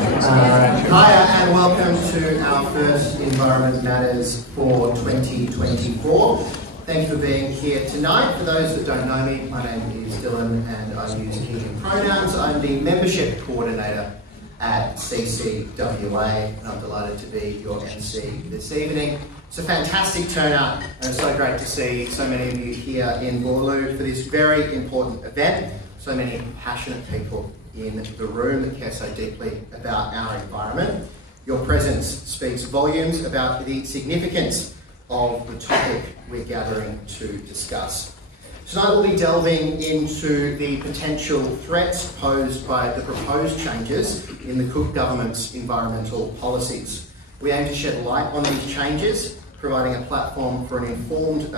Hi and welcome to our first Environment Matters for 2024. Thank you for being here tonight. For those that don't know me, my name is Dylan and I use he, him pronouns. I'm the Membership Coordinator at CCWA and I'm delighted to be your MC this evening. It's a fantastic turnout and it's so great to see so many of you here in Boorloo for this very important event. So many passionate people in the room that care so deeply about our environment. Your presence speaks volumes about the significance of the topic we're gathering to discuss. Tonight we'll be delving into the potential threats posed by the proposed changes in the Cook Government's environmental policies. We aim to shed light on these changes, providing a platform for an informed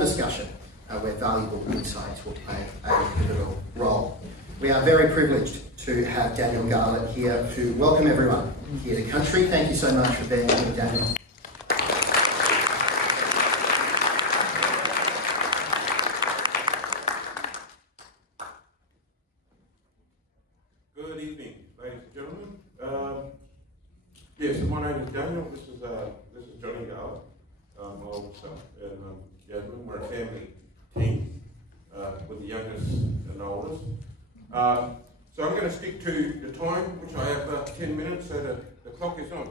discussion where valuable insights will play a pivotal role. We are very privileged to have Daniel Garlett here to welcome everyone here to country. Thank you so much for being here, Daniel. Good evening, ladies and gentlemen. Yes, my name is Daniel. This is Johnny Garlett, my older son, and Jasmine. We're a family team with the youngest and the oldest. So I'm going to stick to the time, which I have 10 minutes, so the clock is on.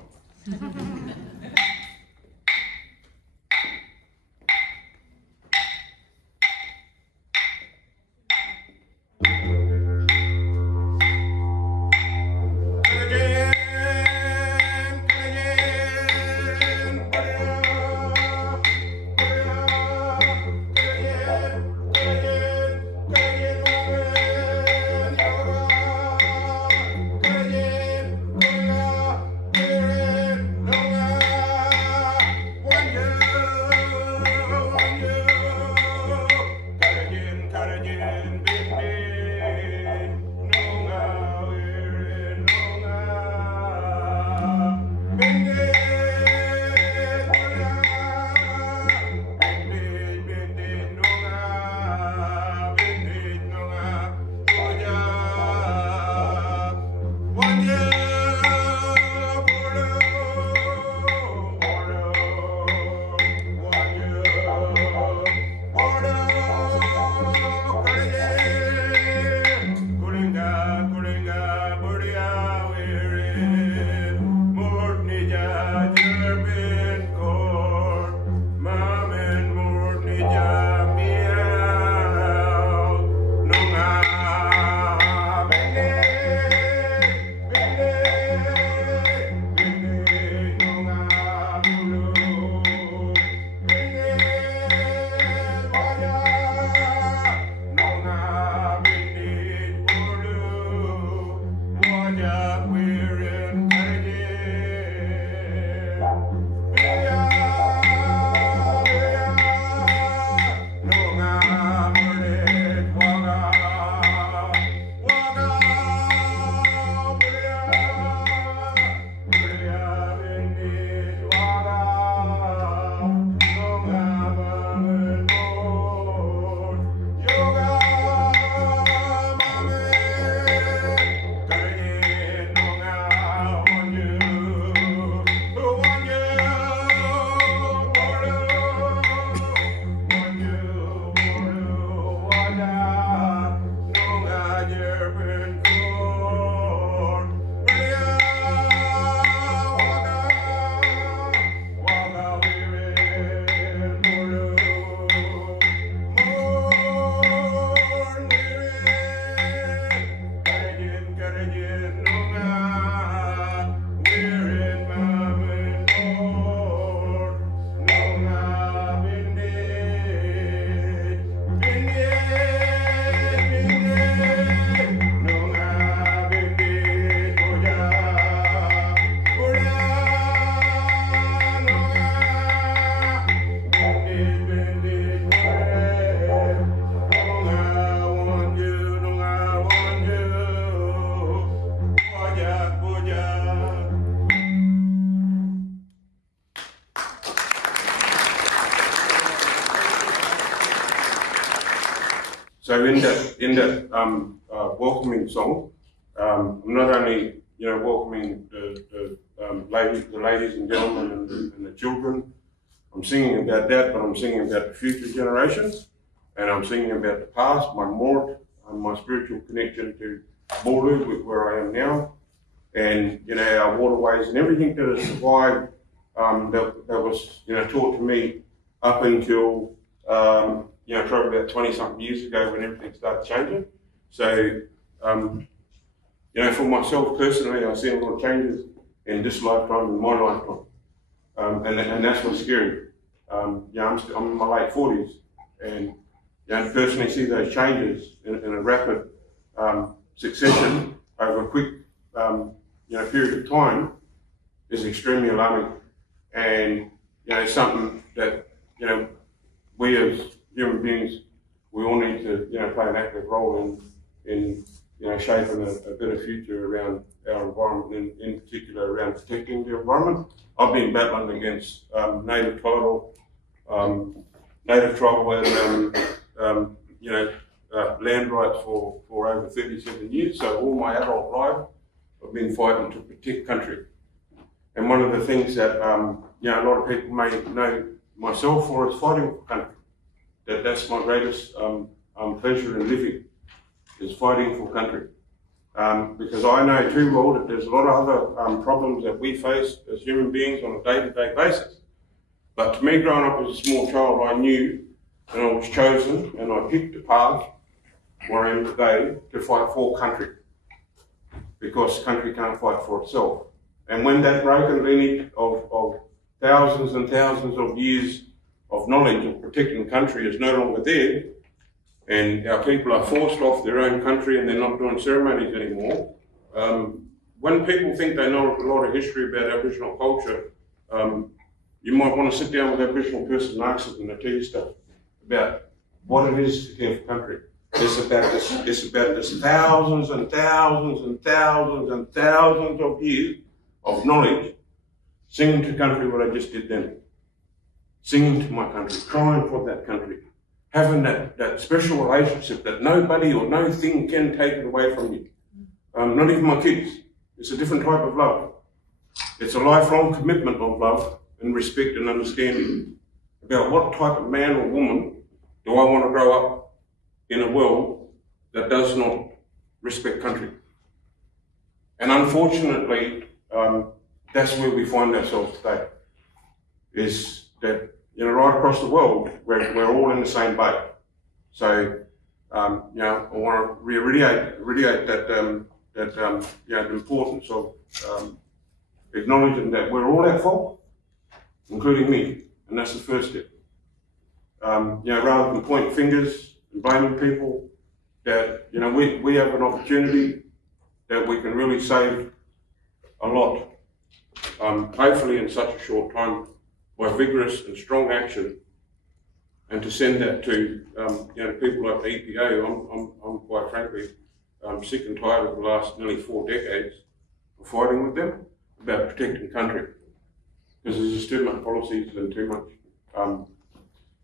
So in that welcoming song, I'm not only welcoming the ladies and gentlemen and the children. I'm singing about that, but I'm singing about the future generations, and I'm singing about the past, my spiritual connection to Booru, where I am now, and our waterways and everything that has survived that was taught to me up until probably about 20-something years ago when everything started changing. So for myself personally, I see a lot of changes in this lifetime, in my lifetime, and that's what's scary. I'm in my late 40s, and personally see those changes in a rapid succession over a quick period of time is extremely alarming, and it's something that we as human beings, we all need to play an active role in shaping a better future around our environment, in particular around protecting the environment. I've been battling against native tribal and land rights for over 37 years. So all my adult life, I've been fighting to protect country. And one of the things that a lot of people may know myself for is fighting for country. That's my greatest pleasure in living, is fighting for country. Because I know too well that there's a lot of other problems that we face as human beings on a day-to-day basis. But to me, growing up as a small child, I knew, and I was chosen, and I picked a path where I am today to fight for country, because country can't fight for itself. And when that broken lineage of thousands and thousands of years of knowledge of protecting country is no longer there, and our people are forced off their own country and they're not doing ceremonies anymore, when people think they know a lot of history about Aboriginal culture, you might want to sit down with an Aboriginal person and ask them, and they'll tell you stuff about what it is to care for country. It's about this thousands and thousands and thousands and thousands of years of knowledge, singing to country what I just did then. Singing to my country, crying for that country, having that special relationship that nobody or no thing can take it away from you. Not even my kids. It's a different type of love. It's a lifelong commitment of love and respect and understanding about what type of man or woman do I want to grow up in a world that does not respect country. And unfortunately, that's where we find ourselves today, is that right across the world, we're all in the same boat. So, I want to reiterate that the importance of acknowledging that we're all at fault, including me, and that's the first step. Rather than pointing fingers and blaming people, that we have an opportunity that we can really save a lot, hopefully in such a short time, by vigorous and strong action, and to send that to people like the EPA. I'm quite frankly sick and tired of the last nearly 4 decades of fighting with them about protecting country, because there's just too much policies and too much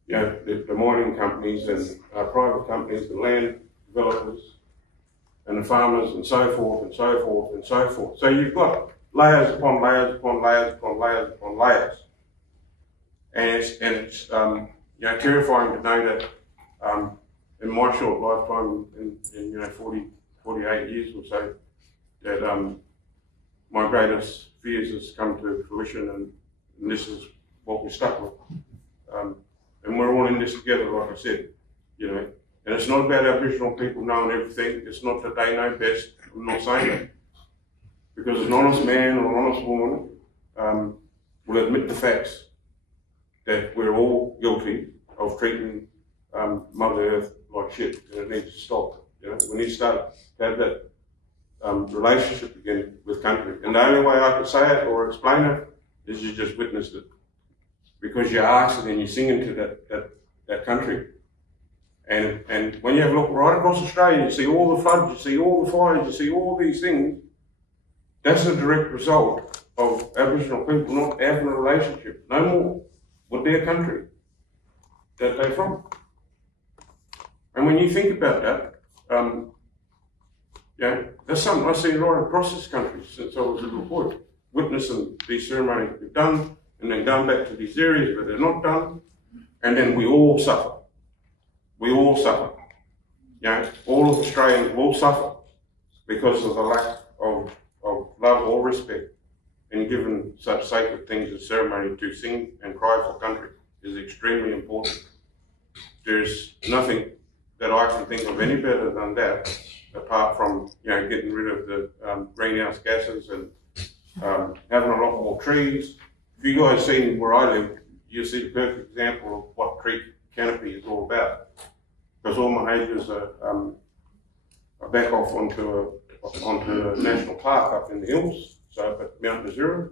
the mining companies and private companies, the land developers and the farmers, and so forth and so forth and so forth. So you've got layers upon layers upon layers upon layers upon layers. And it's terrifying to know that in my short lifetime, in 48 years or so, that my greatest fears has come to fruition, and this is what we're stuck with. And we're all in this together, like I said, and it's not about Aboriginal people knowing everything. It's not that they know best. I'm not saying that, because an honest man or an honest woman will admit the facts, that we're all guilty of treating Mother Earth like shit, and it needs to stop. We need to start to have that relationship again with country. And the only way I can say it or explain it is you just witnessed it, because you asked it and you sing into that country. And when you have a look right across Australia, you see all the floods, you see all the fires, you see all these things. That's a direct result of Aboriginal people not having a relationship, no more, with their country that they're from. And when you think about that, Yeah, that's something I see right across this country since I was a little boy, witnessing these ceremonies be done, and then going back to these areas where they're not done, and then we all suffer. We all suffer. You know, all of Australians will suffer because of the lack of love or respect in giving such sacred things as ceremony. To sing and cry for country is extremely important. There's nothing that I can think of any better than that, apart from, you know, getting rid of the greenhouse gases and having a lot more trees. If you guys seen where I live, you'll see the perfect example of what tree canopy is all about. Because all my neighbours are back off onto a national park up in the hills, so up at Mount Missouri,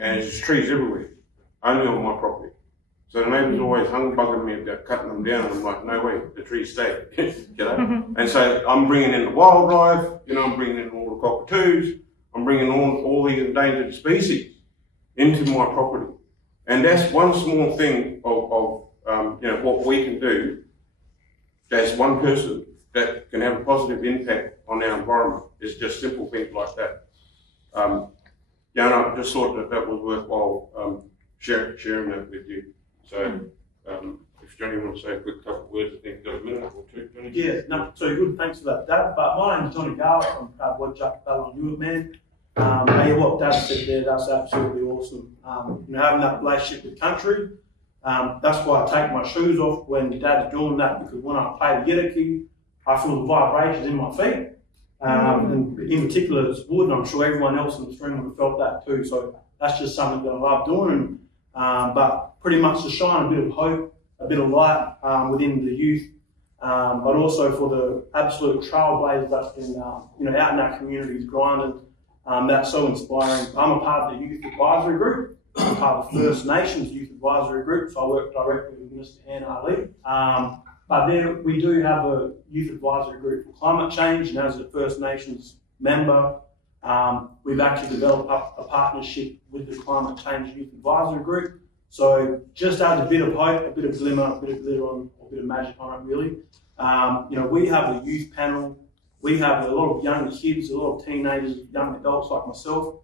and there's trees everywhere, only on my property. So the neighbours always bugging me about cutting them down, and I'm like, no way, the trees stay, you know? And so I'm bringing in the wildlife, you know, I'm bringing in all the cockatoos, I'm bringing all these endangered species into my property. And that's one small thing of you know, what we can do. There's one person that can have a positive impact on our environment. It's just simple things like that. Yeah, and I just thought that was worthwhile sharing that with you. So, if Johnny wants to say a quick couple of words, I think you've got a minute or two, Johnny. Yeah, no, so good, thanks for that, Dad. But my name's Johnny Garlett, I'm proud Wodge up Ballon Newark man. What Dad said there, that's absolutely awesome. You know, having that relationship with country. That's why I take my shoes off when Dad's doing that, because when I play the Ecological, I feel the vibrations in my feet. And in particular, it's wood, and I'm sure everyone else in the stream would have felt that too. So that's just something that I love doing. But pretty much to shine a bit of hope, a bit of light within the youth, but also for the absolute trailblazers that's been you know, out in our communities grinding. That's so inspiring. I'm a part of the Youth Advisory Group. I'm part of the First Nations Youth Advisory Group, so I work directly with Minister Anne Ali. But there we do have a Youth Advisory Group for climate change, and as a First Nations member, we've actually developed a partnership with the Climate Change Youth Advisory Group. So just adds a bit of hope, a bit of glimmer, a bit of glitter on, or a bit of magic on it really. You know, we have a youth panel. We have a lot of young kids, a lot of teenagers, young adults like myself.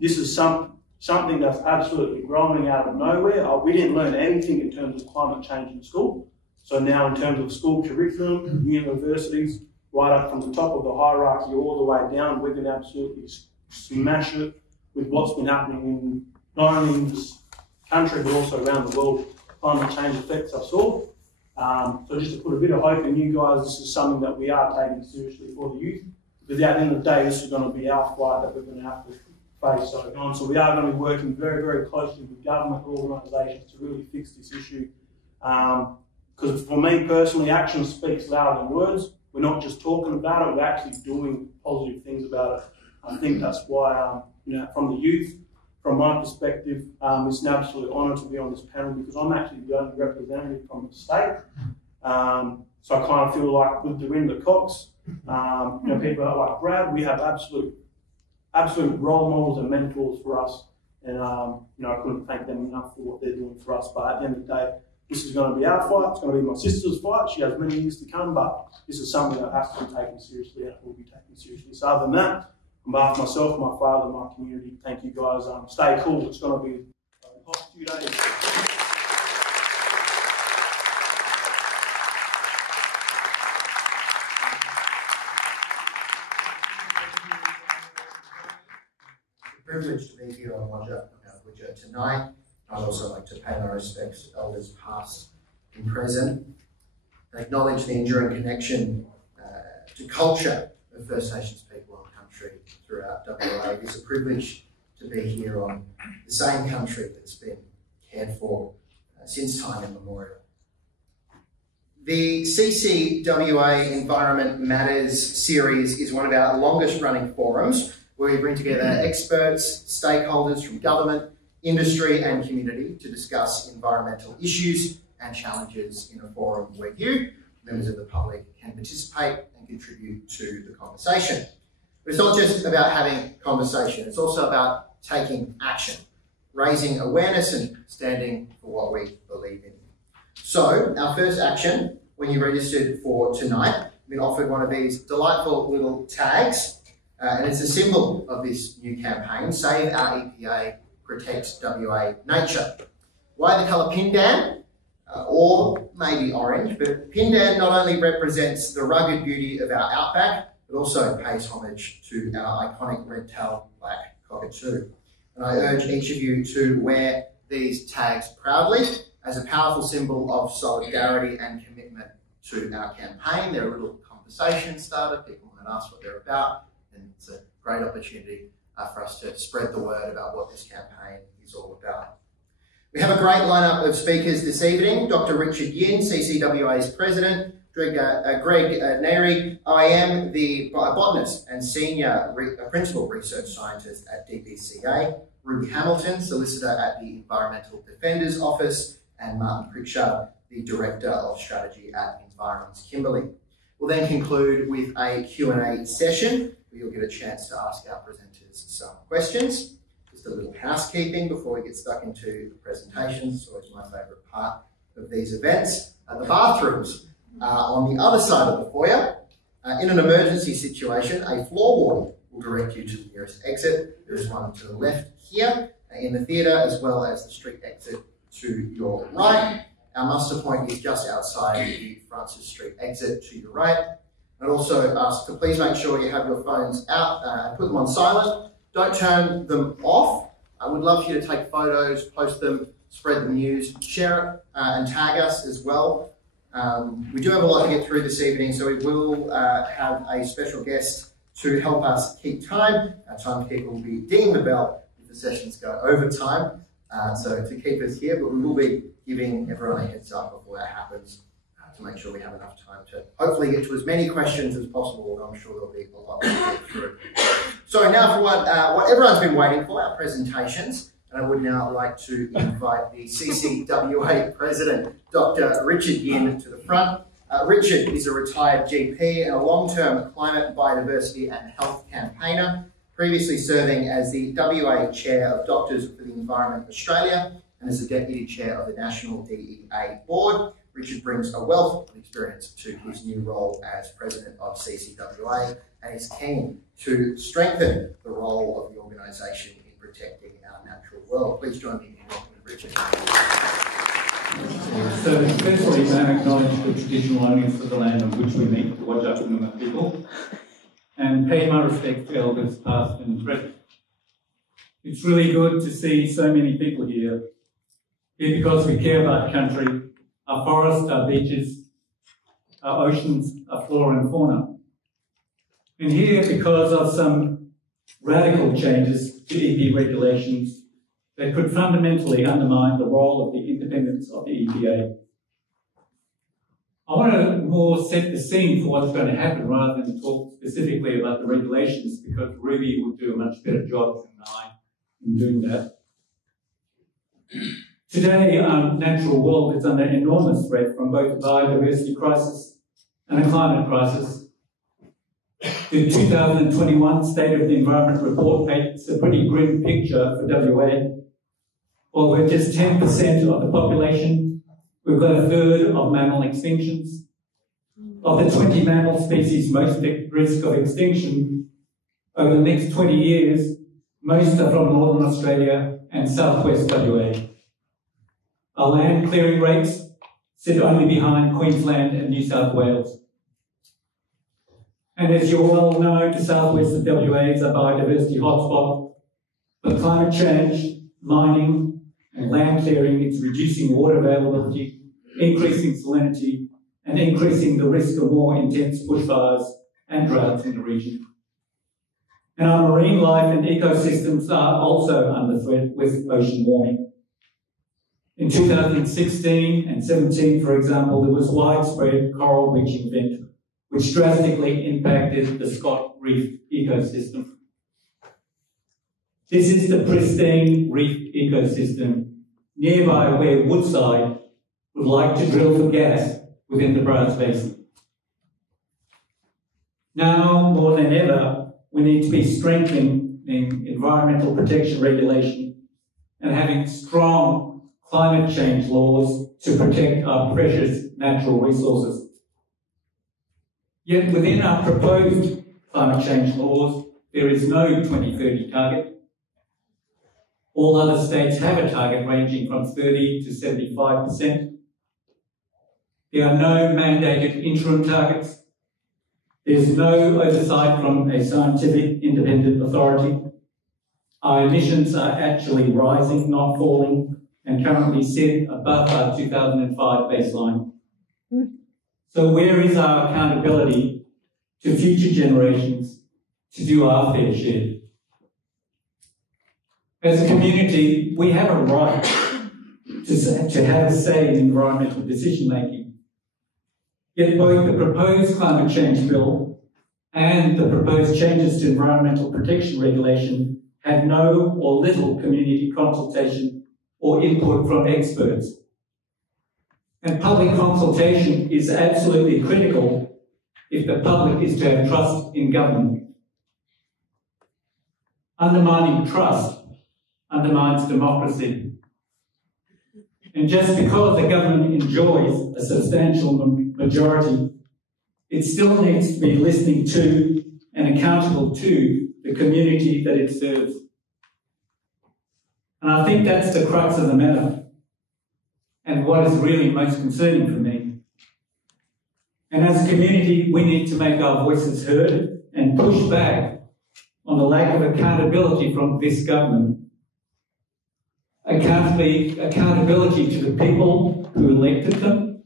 This is something that's absolutely growing out of nowhere. We didn't learn anything in terms of climate change in school. So now in terms of school curriculum, universities, right up from the top of the hierarchy all the way down, we can absolutely smash it with what's been happening in not only in this country but also around the world. Climate change affects us all. So just to put a bit of hope in you guys, this is something that we are taking seriously for the youth, because at the end of the day, this is going to be our fight that we're going to have to face. So we are going to be working very, very closely with government organisations to really fix this issue. Because for me personally, action speaks louder than words. We're not just talking about it, we're actually doing positive things about it. I think that's why, you know, from the youth, from my perspective, it's an absolute honour to be on this panel, because I'm actually the only representative from the state. So I kind of feel like with Dorinda Cox, you know, people like Brad, we have absolute role models and mentors for us. And you know, I couldn't thank them enough for what they're doing for us. But at the end of the day, this is going to be our fight. It's going to be my sister's fight. She has many years to come, but this is something that has to be taken seriously, and it will be taken seriously. So other than that, on behalf of myself, my father, my community, thank you guys. Stay cool. It's going to be a hot few days. Privileged to be here on Pritchard tonight. I'd also like to pay my respects to elders past and present and acknowledge the enduring connection to culture of First Nations people and country throughout WA. It is a privilege to be here on the same country that's been cared for since time immemorial. The CCWA Environment Matters series is one of our longest running forums, where we bring together experts, stakeholders from government, industry and community to discuss environmental issues and challenges in a forum where you, members of the public, can participate and contribute to the conversation. But it's not just about having conversation, it's also about taking action, raising awareness and standing for what we believe in. So, our first action, when you registered for tonight, been offered one of these delightful little tags, and it's a symbol of this new campaign, Save Our EPA, Protect WA Nature. Why the colour Pindan? Or maybe orange, but Pindan not only represents the rugged beauty of our outback, but also pays homage to our iconic red-tailed black cockatoo. And I urge each of you to wear these tags proudly as a powerful symbol of solidarity and commitment to our campaign. They're a little conversation starter. People might ask what they're about, and it's a great opportunity for us to spread the word about what this campaign is all about. We have a great lineup of speakers this evening. Dr. Pritchard, CCWA's President, Greg Keighery, OAM, the botanist and Senior Principal Research Scientist at DPCA, Ruby Hamilton, Solicitor at the Environmental Defender's Office, and Martin Pritchard, the Director of Strategy at Environs, Kimberley. We'll then conclude with a Q&A session where you'll get a chance to ask our presenters some questions. Just a little housekeeping before we get stuck into the presentations. It's always my favourite part of these events. The bathrooms are on the other side of the foyer. In an emergency situation, a floorboard will direct you to the nearest exit. There is one to the left here in the theatre, as well as the street exit to your right. Our muster point is just outside the Francis Street exit to your right. I'd also ask to please make sure you have your phones out and put them on silent. Don't turn them off. I would love for you to take photos, post them, spread the news, share it and tag us as well. We do have a lot to get through this evening, so we will have a special guest to help us keep time. Our timekeeper will be dinging the bell if the sessions go over time, so to keep us here, but we will be giving everyone a heads up before that happens to make sure we have enough time to hopefully get to as many questions as possible, and I'm sure there'll be a lot to get through. So now for what everyone's been waiting for, our presentations. And I would now like to invite the CCWA President, Dr. Pritchard, to the front. Pritchard is a retired GP and a long-term climate, biodiversity and health campaigner, previously serving as the WA Chair of Doctors for the Environment Australia and as the Deputy Chair of the National DEA Board. Pritchard brings a wealth of experience to his new role as President of CCWA and is keen to strengthen the role of the organisation in protecting our natural world. Please join me in welcoming Pritchard. So, firstly, may I acknowledge the traditional owners of the land on which we meet, the Wajak people, and pay my respect to elders past and present. It's really good to see so many people here because we care about country, our forests, our beaches, our oceans, our flora and fauna. And here because of some radical changes to EP regulations that could fundamentally undermine the role of the independence of the EPA. I want to more set the scene for what's going to happen rather than talk specifically about the regulations, because Ruby would do a much better job than I in doing that. Today, our natural world is under enormous threat from both a biodiversity crisis and a climate crisis. The 2021 State of the Environment report paints a pretty grim picture for WA. While we're just 10% of the population, we've got a third of mammal extinctions. Of the 20 mammal species most at risk of extinction, over the next 20 years, most are from Northern Australia and Southwest WA. Our land clearing rates sit only behind Queensland and New South Wales. And as you all know, the southwest of WA is a biodiversity hotspot, but climate change, mining, and land clearing is reducing water availability, increasing salinity, and increasing the risk of more intense bushfires and droughts in the region. And our marine life and ecosystems are also under threat with ocean warming. In 2016 and 17, for example, there was widespread coral bleaching event, which drastically impacted the Scott Reef ecosystem. This is the pristine reef ecosystem nearby where Woodside would like to drill for gas within the Browns Basin. Now, more than ever, we need to be strengthening environmental protection regulation and having strong climate change laws to protect our precious natural resources. Yet within our proposed climate change laws, there is no 2030 target. All other states have a target ranging from 30 to 75%. There are no mandated interim targets. There's no oversight from a scientific independent authority. Our emissions are actually rising, not falling, and currently sit above our 2005 baseline. So where is our accountability to future generations to do our fair share? As a community, we have a right to have a say in environmental decision making. Yet both the proposed climate change bill and the proposed changes to environmental protection regulation had no or little community consultation or input from experts. And public consultation is absolutely critical if the public is to have trust in government. Undermining trust undermines democracy. And just because the government enjoys a substantial majority, it still needs to be listening to and accountable to the community that it serves. And I think that's the crux of the matter, and what is really most concerning for me. And as a community, we need to make our voices heard and push back on the lack of accountability from this government. Accountability to the people who elected them,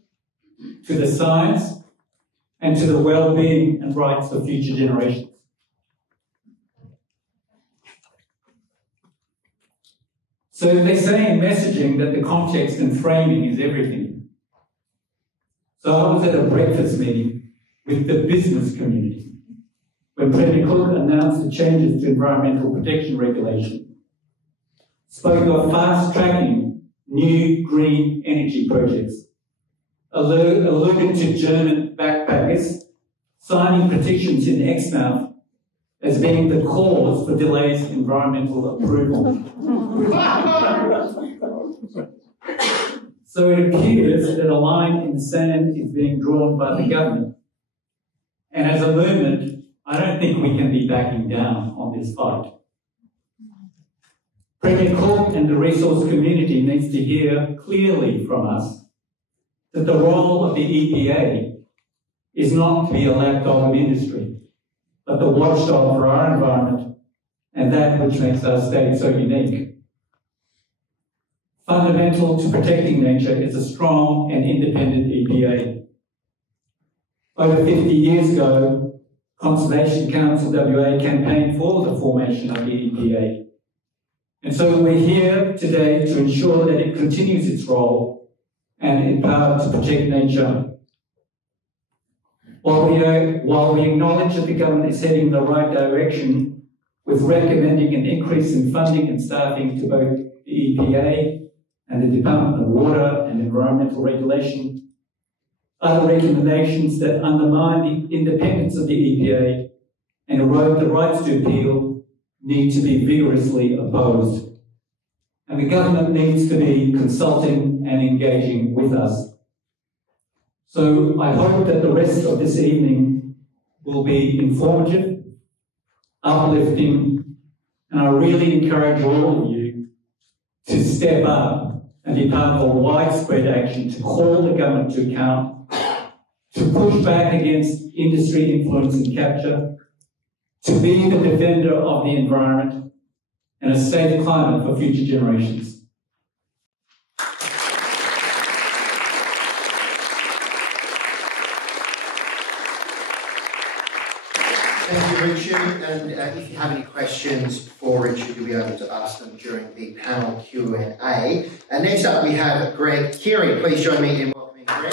to the science, and to the well-being and rights of future generations. So they say in messaging that the context and framing is everything. So I was at a breakfast meeting with the business community when Premier Cook announced the changes to environmental protection regulation, spoke of fast-tracking new green energy projects, alluded to German backpackers signing petitions in Exmouth as being the cause for delays in environmental approval. So it appears that a line in the sand is being drawn by the government. And as a movement, I don't think we can be backing down on this fight. Premier Cook and the resource community needs to hear clearly from us that the role of the EPA is not to be a lapdog of industry, but the watchdog for our environment and that which makes our state so unique. Fundamental to protecting nature is a strong and independent EPA. Over 50 years ago, Conservation Council WA campaigned for the formation of the EPA. And so we're here today to ensure that it continues its role and empowered to protect nature. While we acknowledge that the government is heading in the right direction with recommending an increase in funding and staffing to both the EPA and the Department of Water and Environmental Regulation, other recommendations that undermine the independence of the EPA and erode the rights to appeal need to be vigorously opposed. And the government needs to be consulting and engaging with us. So I hope that the rest of this evening will be informative, uplifting, and I really encourage all of you to step up and be part of a widespread action to call the government to account, to push back against industry influence and capture, to be the defender of the environment and a safe climate for future generations. Thank you, Richard. And if you have any questions for Richard, you'll be able to ask them during the panel Q&A. And next up, we have Greg Keighery. Please join me in welcoming Greg.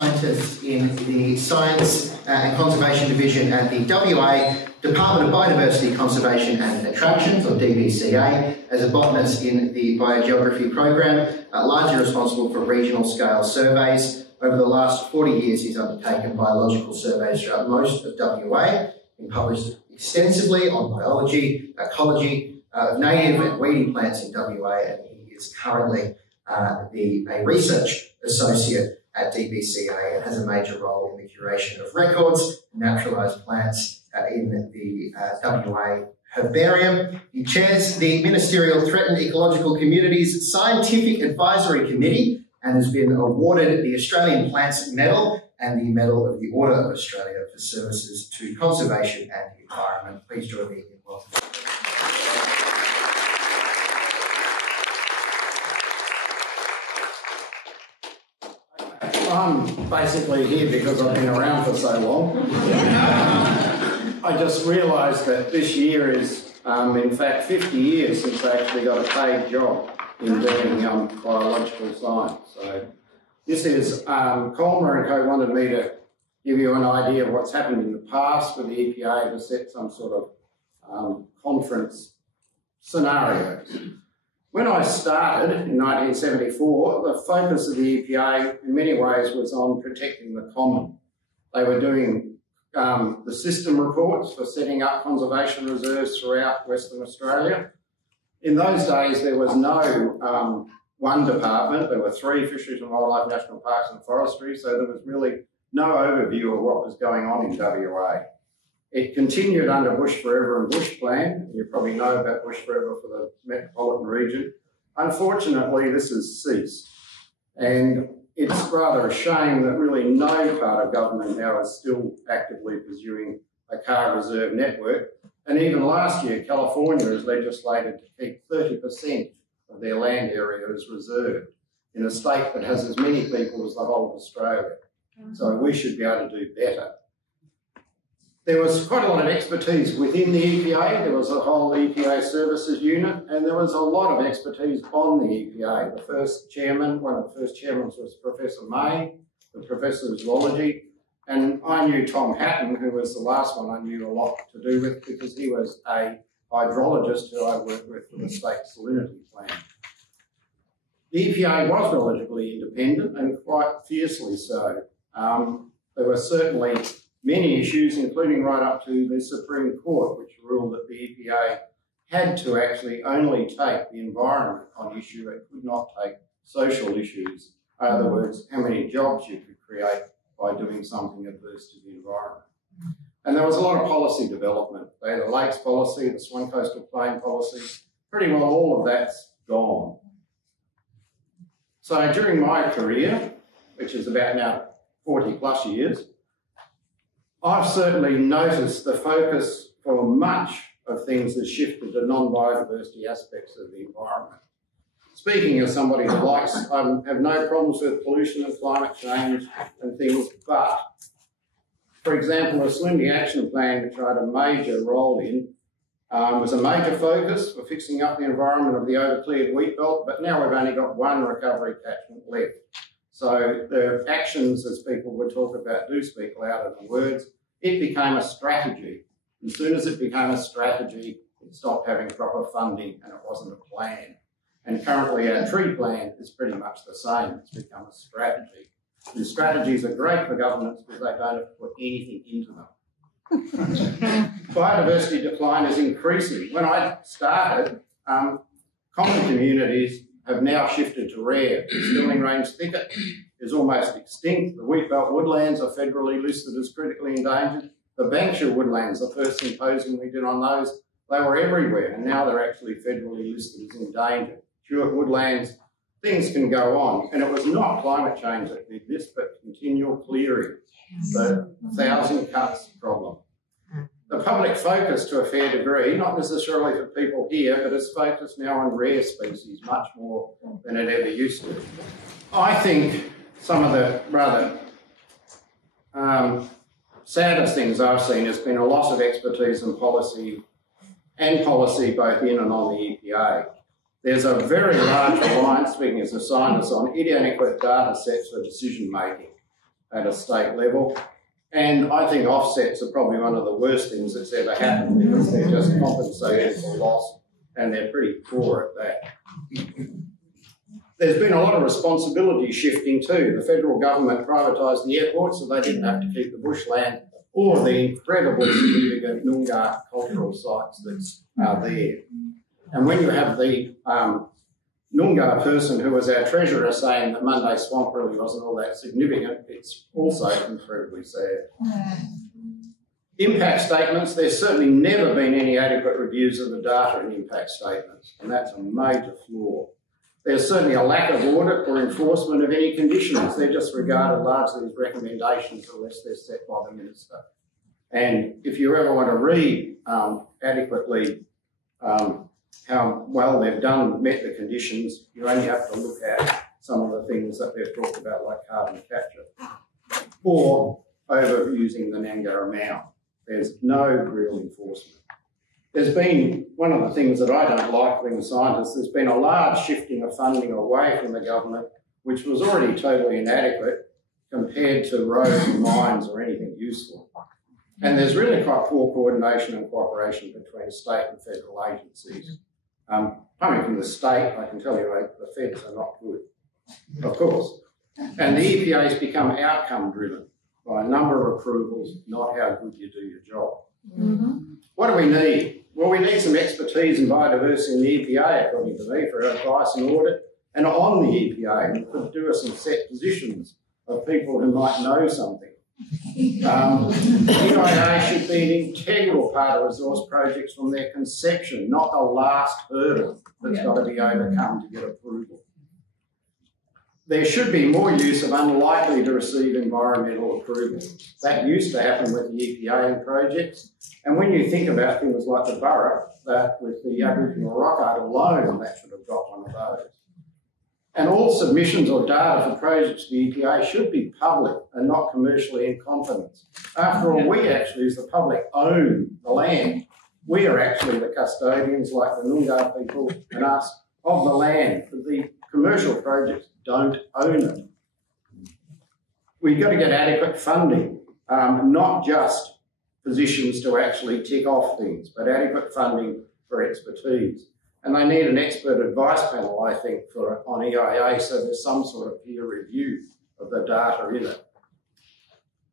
Scientist in the Science and Conservation Division at the WA Department of Biodiversity Conservation and Attractions, or DBCA, as a botanist in the Biogeography program, largely responsible for regional scale surveys. Over the last 40 years, he's undertaken biological surveys throughout most of WA and published extensively on biology, ecology, native and weedy plants in WA, and he is currently a research associate at DBCA and has a major role in the curation of records, naturalised plants in the WA Herbarium. He chairs the Ministerial Threatened Ecological Communities Scientific Advisory Committee and has been awarded the Australian Plants Medal and the Medal of the Order of Australia for services to conservation and the environment. Please join me in welcoming. I'm basically here because I've been around for so long. I just realised that this year is, in fact, 50 years since I actually got a paid job in doing biological science. So this is, Colmer and Co wanted me to give you an idea of what's happened in the past with the EPA to set some sort of conference scenarios. When I started in 1974, the focus of the EPA in many ways was on protecting the common. They were doing the system reports for setting up conservation reserves throughout Western Australia. In those days, there was no one department. There were 3 fisheries and wildlife national parks and forestry, so there was really no overview of what was going on in WA. It continued under Bush Forever and Bush Plan. You probably know about Bush Forever for the metropolitan region. Unfortunately, this has ceased. And it's rather a shame that really no part of government now is still actively pursuing a car reserve network. And even last year, California has legislated to keep 30% of their land area as reserved in a state that has as many people as the whole of Australia. So we should be able to do better. There was quite a lot of expertise within the EPA. There was a whole EPA services unit, and there was a lot of expertise on the EPA. The first chairman, one of the first chairmen was Professor May, the professor of zoology, and I knew Tom Hatton, who was the last one I knew a lot to do with because he was a hydrologist who I worked with for the state salinity plan. The EPA was relatively independent and quite fiercely so. There were certainly many issues, including right up to the Supreme Court, which ruled that the EPA had to actually only take the environment on issue. It could not take social issues. In other words, how many jobs you could create by doing something adverse to the environment. And there was a lot of policy development. They had the Lakes policy, the Swan Coastal Plain policy. Pretty well all of that's gone. So during my career, which is about now 40 plus years, I've certainly noticed the focus for much of things has shifted to non-biodiversity aspects of the environment. Speaking as somebody who likes, I have no problems with pollution and climate change and things, but, for example, the Salinity Action Plan, which I had a major role in, was a major focus for fixing up the environment of the overcleared wheat belt, but now we've only got 1 recovery catchment left. So the actions, as people would talk about, do speak louder than words. It became a strategy. As soon as it became a strategy, it stopped having proper funding and it wasn't a plan. And currently our tree plan is pretty much the same. It's become a strategy. And strategies are great for governments because they don't have to put anything into them. Biodiversity decline is increasing. When I started, common communities have now shifted to rare. The Stirling Range thicket is almost extinct. The wheatbelt woodlands are federally listed as critically endangered. The Banksia woodlands, the first symposium we did on those, they were everywhere, and now they're actually federally listed as endangered. Tuart woodlands, things can go on. And it was not climate change that did this, but continual clearing, the 1,000 cuts problem. The public focus, to a fair degree, not necessarily for people here, but it's focused now on rare species much more than it ever used to. I think some of the rather saddest things I've seen has been a loss of expertise and policy both in and on the EPA. There's a very large reliance, speaking as a scientist, on inadequate data sets for decision making at a state level. And I think offsets are probably one of the worst things that's ever happened because they're just compensating for loss and they're pretty poor at that. There's been a lot of responsibility shifting too. The federal government privatised the airport so they didn't have to keep the bushland or the incredibly significant Noongar cultural sites that are there. And when you have the Noongar person who was our treasurer saying that Monday Swamp really wasn't all that significant, it's also incredibly sad. Impact statements, there's certainly never been any adequate reviews of the data in impact statements, and that's a major flaw. There's certainly a lack of audit or enforcement of any conditions. They're just regarded largely as recommendations unless they're set by the Minister. And if you ever want to read adequately how well they've met the conditions, you only have to look at some of the things that they've talked about, like carbon capture, or overusing the Ngurra Mau. There's no real enforcement. There's been, one of the things that I don't like being a scientist, there's been a large shifting of funding away from the government, which was already totally inadequate compared to roads and mines or anything useful. And there's really quite poor coordination and cooperation between state and federal agencies. Coming from the state, I can tell you the feds are not good, of course. And the EPA has become outcome driven by a number of approvals, not how good you do your job. Mm-hmm. What do we need? Well, we need some expertise in biodiversity in the EPA, according to me, for advice and audit, and on the EPA, and could do us some set positions of people who might know something. EIA should be an integral part of resource projects from their conception, not the last hurdle that's got to be overcome to get approval. There should be more use of unlikely to receive environmental approval. That used to happen with the EPA projects. And when you think about things like the borough, that with the Aboriginal rock art alone, that should have got one of those. And all submissions or data for projects to the EPA should be public and not commercially in confidence. After all, we actually, as the public, own the land. We are actually the custodians, like the Noongar people and us, of the land. The commercial projects don't own it. We've got to get adequate funding, not just positions to actually tick off things, but adequate funding for expertise. And they need an expert advice panel, I think, on EIA, so there's some sort of peer review of the data in it.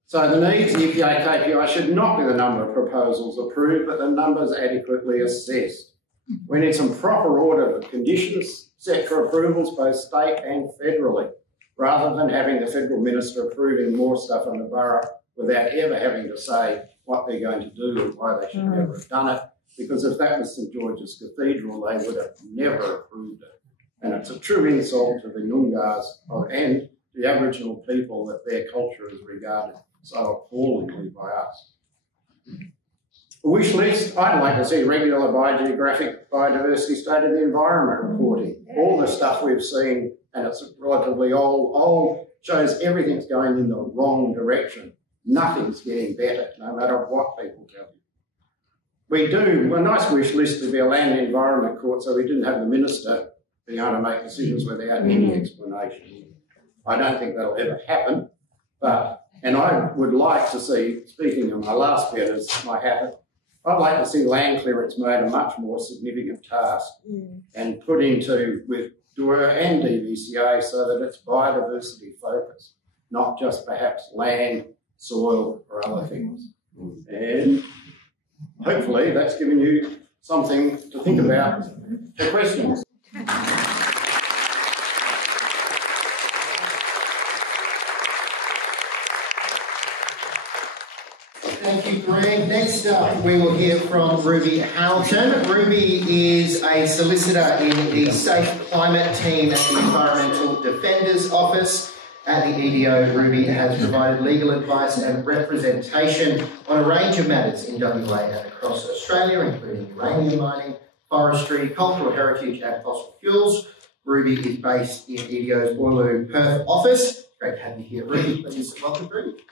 So the needs, the EPA KPI should not be the number of proposals approved, but the numbers adequately assessed. We need some proper audit of conditions set for approvals, both state and federally, rather than having the federal minister approving more stuff in the borough without ever having to say what they're going to do and why they should never have done it. Because if that was St George's Cathedral, they would have never approved it. And it's a true insult to the Noongars and the Aboriginal people that their culture is regarded so appallingly by us. A wish list, I'd like to see regular biogeographic biodiversity state of the environment reporting. All the stuff we've seen, and it's relatively old, shows everything's going in the wrong direction. Nothing's getting better, no matter what people tell you. We do, a nice wish list to be a land and environment court so we didn't have the minister being able to make decisions without any explanation. I don't think that'll ever happen, and I would like to see, speaking of my last bit as my habit, I'd like to see land clearance made a much more significant task and put into with DUER and DVCA so that it's biodiversity focused, not just perhaps land, soil or other things. And hopefully that's given you something to think about for questions. Thank you, Greg. Next up, we will hear from Ruby Hamilton. Ruby is a solicitor in the Safe Climate team at the Environmental Defenders Office. At the EDO, Ruby has provided legal advice and representation on a range of matters in WA and across Australia, including uranium mining, forestry, cultural heritage and fossil fuels. Ruby is based in EDO's Boorloo, Perth office. Great to have you here, Ruby. Please welcome Ruby.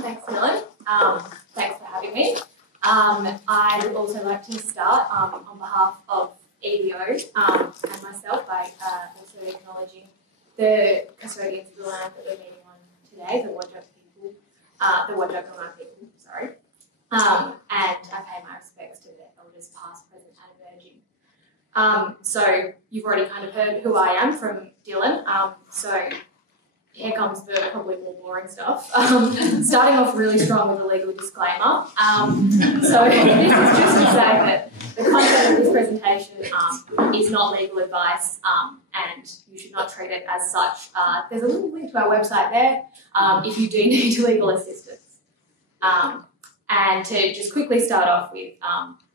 Thanks, Dylan. Thanks for having me. I would also like to start on behalf of EDO and myself by also acknowledging the custodians of the land that we're meeting on today, the Whadjuk people, the Whadjuk people, sorry. And I pay my respects to their elders past, present and emerging. So you've already kind of heard who I am from Dylan. So here comes the probably more boring stuff. Starting off really strong with a legal disclaimer. So this is just to say that the content of this presentation is not legal advice, and you should not treat it as such. There's a little link to our website there if you do need legal assistance. And to just quickly start off with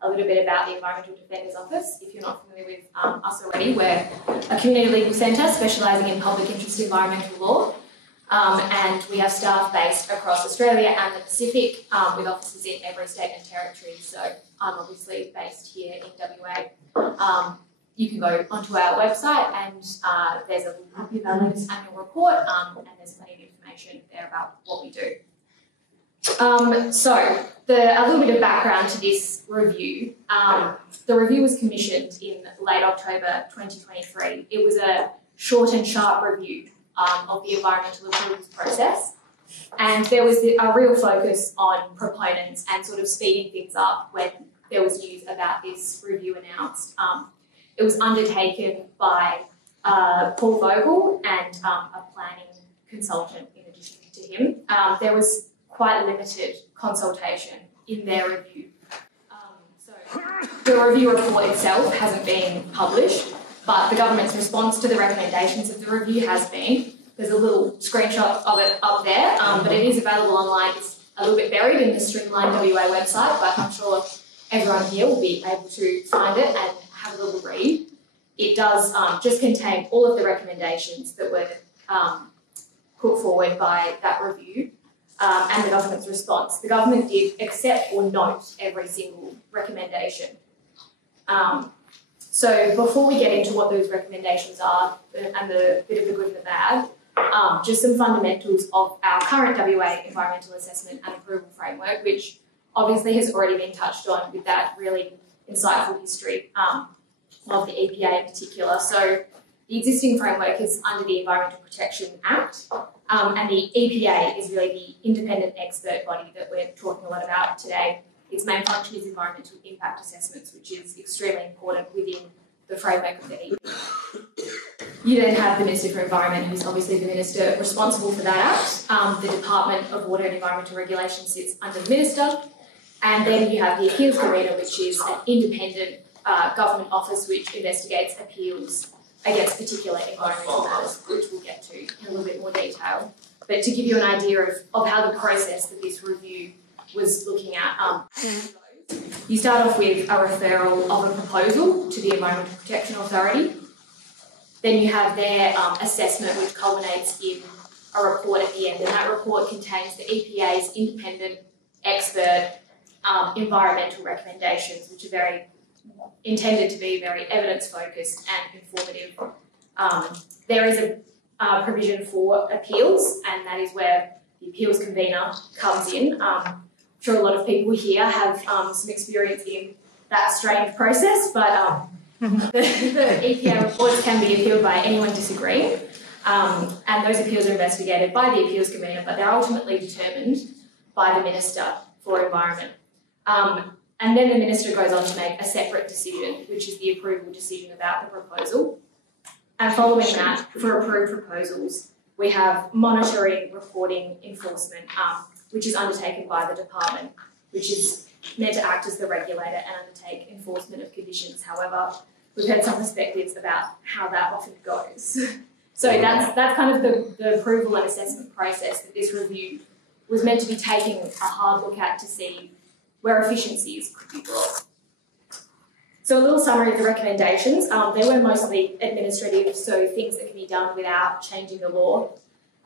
a little bit about the Environmental Defenders Office. If you're not familiar with us already, we're a community legal centre specialising in public interest environmental law. And we have staff based across Australia and the Pacific, with offices in every state and territory. So I'm obviously based here in WA. You can go onto our website and there's a copy of our latest annual report, and there's plenty of information there about what we do. So a little bit of background to this review. The review was commissioned in late October 2023. It was a short and sharp review of the environmental approvals process, and there was a real focus on proponents and sort of speeding things up when there was news about this review announced. It was undertaken by Paul Vogel and a planning consultant in addition to him. There was quite limited consultation in their review. So the review report itself hasn't been published, but the government's response to the recommendations of the review has been. There's a little screenshot of it up there, but it is available online. It's a little bit buried in the Streamline WA website, but I'm sure everyone here will be able to find it and have a little read. It does just contain all of the recommendations that were put forward by that review. And the government's response. The government did accept or note every single recommendation. So before we get into what those recommendations are and the bit of the good and the bad, just some fundamentals of our current WA environmental assessment and approval framework, which obviously has already been touched on with that really insightful history of the EPA in particular. So the existing framework is under the Environmental Protection Act. And the EPA is really the independent expert body that we're talking a lot about today. Its main function is environmental impact assessments, which is extremely important within the framework of the EPA. You then have the Minister for Environment, who's obviously the minister responsible for that act. The Department of Water and Environmental Regulation sits under the minister. And then you have the Appeals Arena, which is an independent government office which investigates appeals against particular environmental matters, which we'll get to in a little bit more detail. But to give you an idea of how the process that this review was looking at, you start off with a referral of a proposal to the Environmental Protection Authority. Then you have their assessment, which culminates in a report at the end, and that report contains the EPA's independent expert environmental recommendations, which are intended to be very evidence-focused and informative. There is a provision for appeals, and that is where the appeals convener comes in. I'm sure a lot of people here have some experience in that strange process, but the EPA reports can be appealed by anyone disagreeing, and those appeals are investigated by the appeals convener, but they're ultimately determined by the Minister for Environment. And then the Minister goes on to make a separate decision, which is the approval decision about the proposal. And following that, for approved proposals, we have monitoring, reporting, enforcement, which is undertaken by the department, which is meant to act as the regulator and undertake enforcement of conditions. However, we've had some perspectives about how that often goes. So that's kind of the approval and assessment process that this review was meant to be taking a hard look at to see where efficiencies could be brought. So a little summary of the recommendations. They were mostly administrative, so things that can be done without changing the law.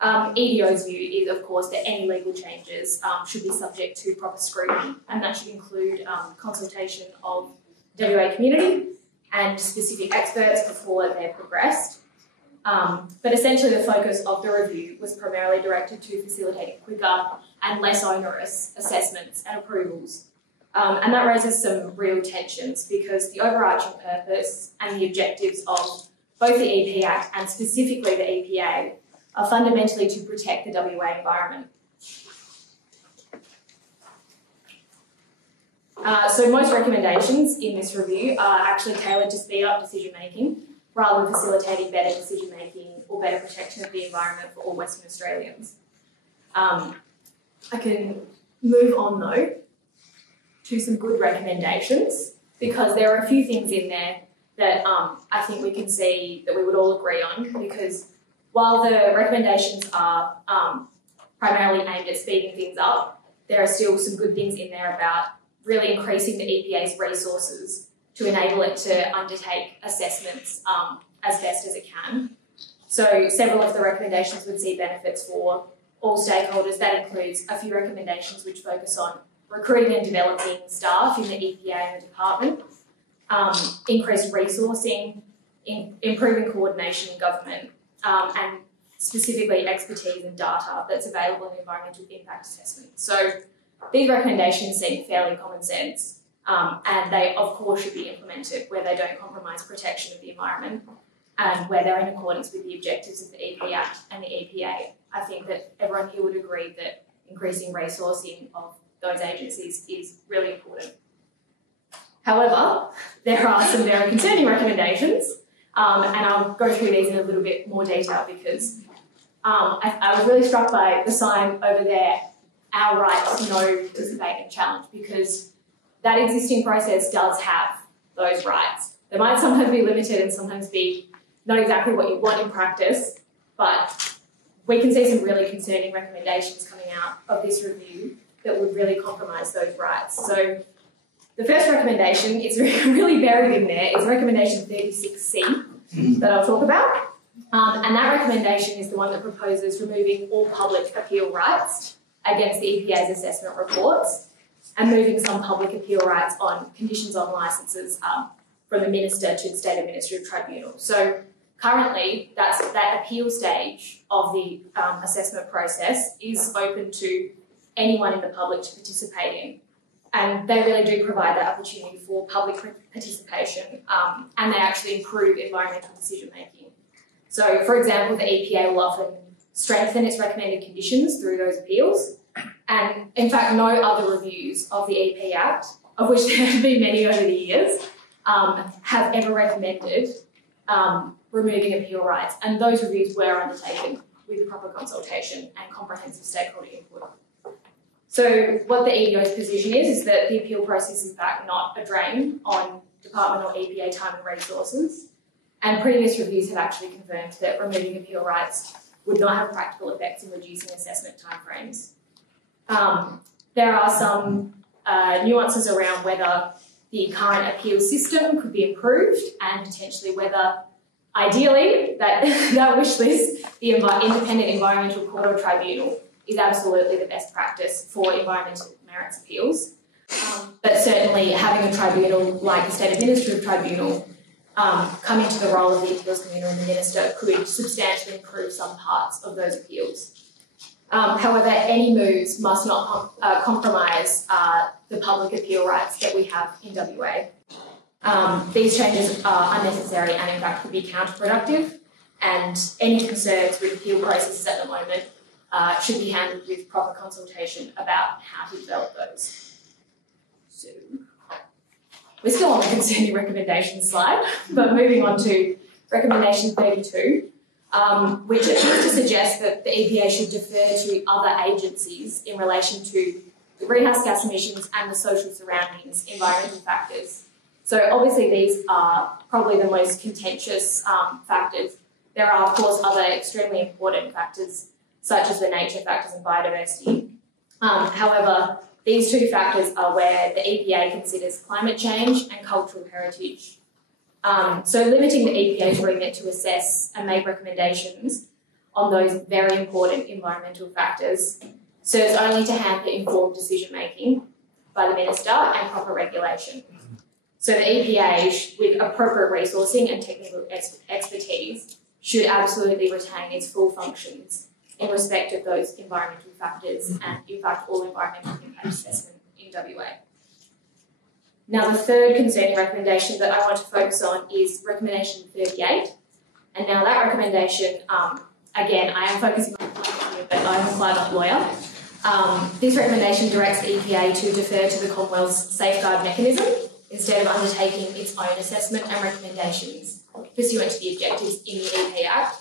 EDO's view is, of course, that any legal changes should be subject to proper scrutiny, and that should include consultation of WA community and specific experts before they're progressed. But essentially the focus of the review was primarily directed to facilitating quicker and less onerous assessments and approvals. And that raises some real tensions because the overarching purpose and the objectives of both the EP Act and specifically the EPA are fundamentally to protect the WA environment. So most recommendations in this review are actually tailored to speed up decision making rather than facilitating better decision making or better protection of the environment for all Western Australians. I can move on though to some good recommendations, because there are a few things in there that I think we can see that we would all agree on, because while the recommendations are primarily aimed at speeding things up, there are still some good things in there about really increasing the EPA's resources to enable it to undertake assessments as best as it can. So several of the recommendations would see benefits for all stakeholders. That includes a few recommendations which focus on recruiting and developing staff in the EPA and the department, increased resourcing, improving coordination in government, and specifically expertise and data that's available in environmental impact assessment. So these recommendations seem fairly common sense, and they of course should be implemented where they don't compromise protection of the environment and where they're in accordance with the objectives of the EPA Act and the EPA. I think that everyone here would agree that increasing resourcing of those agencies is really important. However, there are some very concerning recommendations, and I'll go through these in a little bit more detail because I was really struck by the sign over there, our right to know, participate and challenge, because that existing process does have those rights. They might sometimes be limited and sometimes be not exactly what you want in practice, but we can see some really concerning recommendations coming out of this review that would really compromise those rights. So the first recommendation is really buried in there. It's recommendation 36C that I'll talk about. And that recommendation is the one that proposes removing all public appeal rights against the EPA's assessment reports and moving some public appeal rights on conditions on licences from the Minister to the State Administrative Tribunal. So currently, that appeal stage of the assessment process is open to anyone in the public to participate in. And they really do provide that opportunity for public participation, and they actually improve environmental decision making. So, for example, the EPA will often strengthen its recommended conditions through those appeals. And in fact, no other reviews of the EPA Act, of which there have been many over the years, have ever recommended removing appeal rights. And those reviews were undertaken with proper consultation and comprehensive stakeholder input. So what the EDO's position is that the appeal process is in fact not a drain on department or EPA time and resources. And previous reviews have actually confirmed that removing appeal rights would not have practical effects in reducing assessment timeframes. There are some nuances around whether the current appeal system could be improved and potentially whether, ideally, that wish list, the Independent Environmental Court or Tribunal, is absolutely the best practice for environmental merits appeals. But certainly having a tribunal like the State Administrative Tribunal come into the role of the Appeals Commissioner and the Minister could substantially improve some parts of those appeals. However, any moves must not compromise the public appeal rights that we have in WA. These changes are unnecessary and in fact could be counterproductive, and any concerns with appeal processes at the moment should be handled with proper consultation about how to develop those. So, we're still on the concerning recommendations slide, but moving on to recommendation 32, which appears to suggest that the EPA should defer to other agencies in relation to the greenhouse gas emissions and the social surroundings environmental factors. So obviously these are probably the most contentious factors. There are of course other extremely important factors such as the nature factors and biodiversity. However, these two factors are where the EPA considers climate change and cultural heritage. So limiting the EPA's remit to assess and make recommendations on those very important environmental factors serves only to hamper informed decision making by the Minister and proper regulation. So the EPA, with appropriate resourcing and technical expertise, should absolutely retain its full functions in respect of those environmental factors and, in fact, all environmental impact assessment in WA. Now, the third concerning recommendation that I want to focus on is recommendation 38. And now that recommendation, again, I am focusing on climate here, but I'm a climate lawyer. This recommendation directs the EPA to defer to the Commonwealth's safeguard mechanism instead of undertaking its own assessment and recommendations pursuant to the objectives in the EPA Act.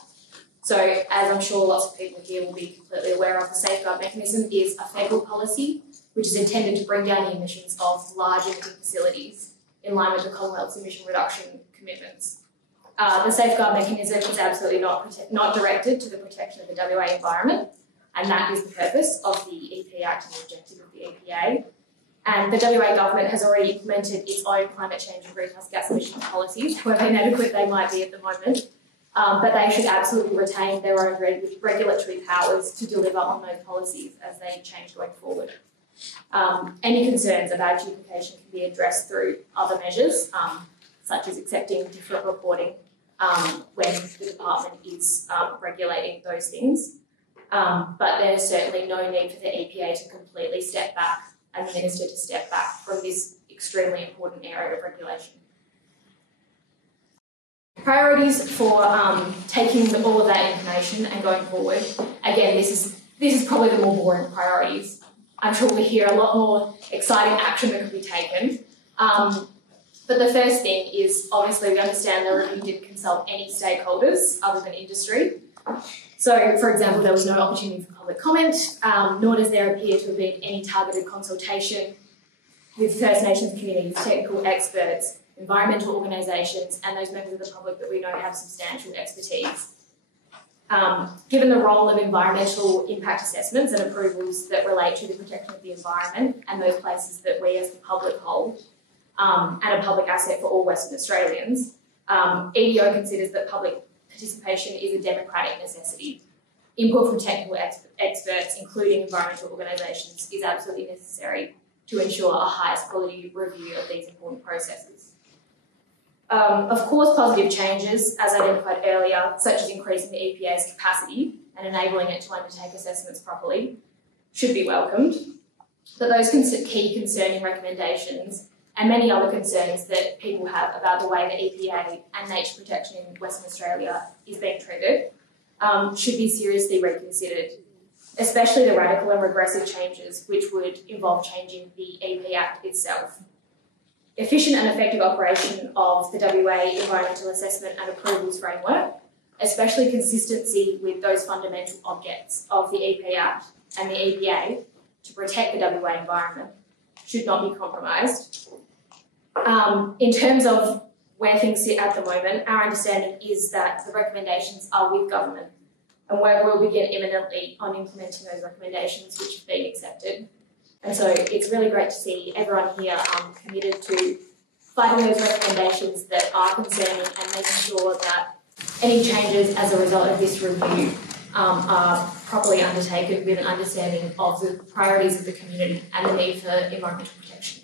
So, as I'm sure lots of people here will be completely aware of, the safeguard mechanism is a federal policy which is intended to bring down the emissions of large emitting facilities in line with the Commonwealth's emission reduction commitments. The safeguard mechanism is absolutely not directed to the protection of the WA environment, and that is the purpose of the EPA Act and the objective of the EPA. And the WA government has already implemented its own climate change and greenhouse gas emissions policies, however inadequate they might be at the moment. But they should absolutely retain their own regulatory powers to deliver on those policies as they change going forward. Any concerns about duplication can be addressed through other measures, such as accepting different reporting when the department is regulating those things. But there's certainly no need for the EPA to completely step back and the Minister to step back from this extremely important area of regulation. Priorities for taking all of that information and going forward. Again, this is probably the more boring priorities. I'm sure we'll hear a lot more exciting action that could be taken. But the first thing is, obviously, we understand the review didn't consult any stakeholders other than industry. So, for example, there was no opportunity for public comment, nor does there appear to have been any targeted consultation with First Nations communities, technical experts, environmental organisations, and those members of the public that we know have substantial expertise. Given the role of environmental impact assessments and approvals that relate to the protection of the environment and those places that we as the public hold, and a public asset for all Western Australians, EDO considers that public participation is a democratic necessity. Input from technical experts, including environmental organisations, is absolutely necessary to ensure a highest quality review of these important processes. Of course, positive changes, as identified earlier, such as increasing the EPA's capacity and enabling it to undertake assessments properly, should be welcomed. But those key concerning recommendations and many other concerns that people have about the way the EPA and nature protection in Western Australia is being treated should be seriously reconsidered, especially the radical and regressive changes which would involve changing the EPA Act itself. Efficient and effective operation of the WA Environmental Assessment and Approvals Framework, especially consistency with those fundamental objects of the EPA Act and the EPA to protect the WA environment, should not be compromised. In terms of where things sit at the moment, our understanding is that the recommendations are with government, and work will begin imminently on implementing those recommendations which have been accepted. And so it's really great to see everyone here committed to fighting those recommendations that are concerning and making sure that any changes as a result of this review are properly undertaken with an understanding of the priorities of the community and the need for environmental protection.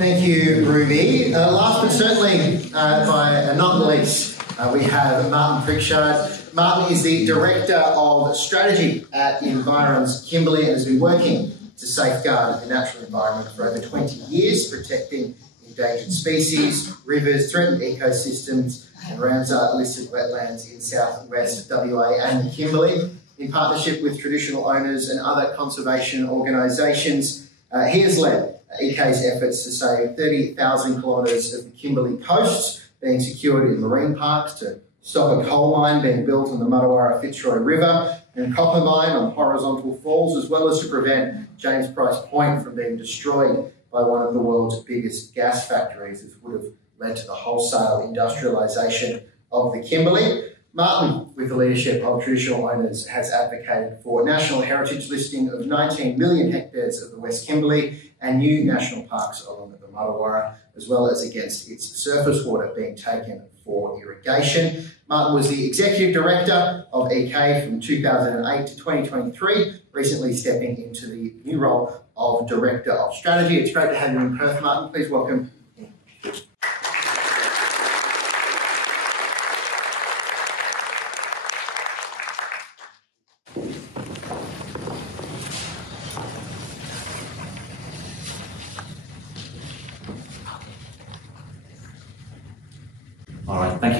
Thank you, Ruby. Last but certainly by not the least, we have Martin Pritchard. Martin is the Director of Strategy at Environs, Kimberley, and has been working to safeguard the natural environment for over 20 years, protecting endangered species, rivers, threatened ecosystems, and Ramsar-listed wetlands in southwest WA and the Kimberley, in partnership with traditional owners and other conservation organisations. He has led EK's efforts to save 30,000 kilometres of the Kimberley coast being secured in marine parks, to stop a coal mine being built on the Mudawara-Fitzroy River and copper mine on horizontal falls, as well as to prevent James Price Point from being destroyed by one of the world's biggest gas factories, which would have led to the wholesale industrialisation of the Kimberley. Martin, with the leadership of traditional owners, has advocated for national heritage listing of 19 million hectares of the West Kimberley and new national parks along the Mudawara, as well as against its surface water being taken for irrigation. Martin was the Executive Director of EK from 2008 to 2023, recently stepping into the new role of Director of Strategy. It's great to have you in Perth, Martin. Please welcome.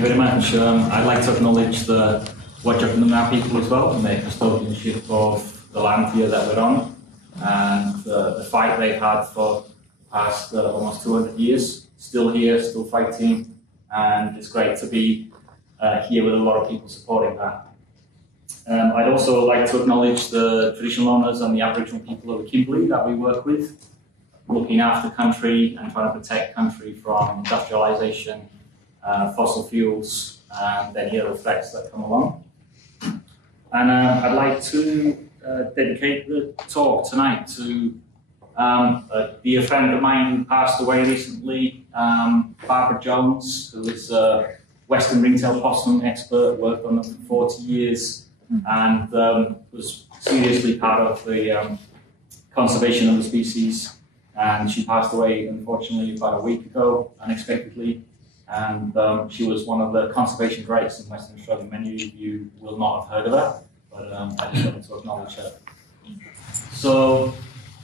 you very much. I'd like to acknowledge the Whadjuk people as well and their custodianship of the land here that we're on, and the fight they've had for the past almost 200 years. Still here, still fighting, and it's great to be here with a lot of people supporting that. I'd also like to acknowledge the traditional owners and the Aboriginal people of the Kimberley that we work with, looking after country and trying to protect country from industrialisation, fossil fuels, and any other threats that come along. And I'd like to dedicate the talk tonight to a dear friend of mine who passed away recently, Barbara Jones, who is a Western ringtail possum expert, worked on them for 40 years, and was seriously part of the conservation of the species. And she passed away, unfortunately, about a week ago, unexpectedly. And she was one of the conservation greats in Western Australia. Many of you will not have heard of her, but I just wanted to acknowledge her. So,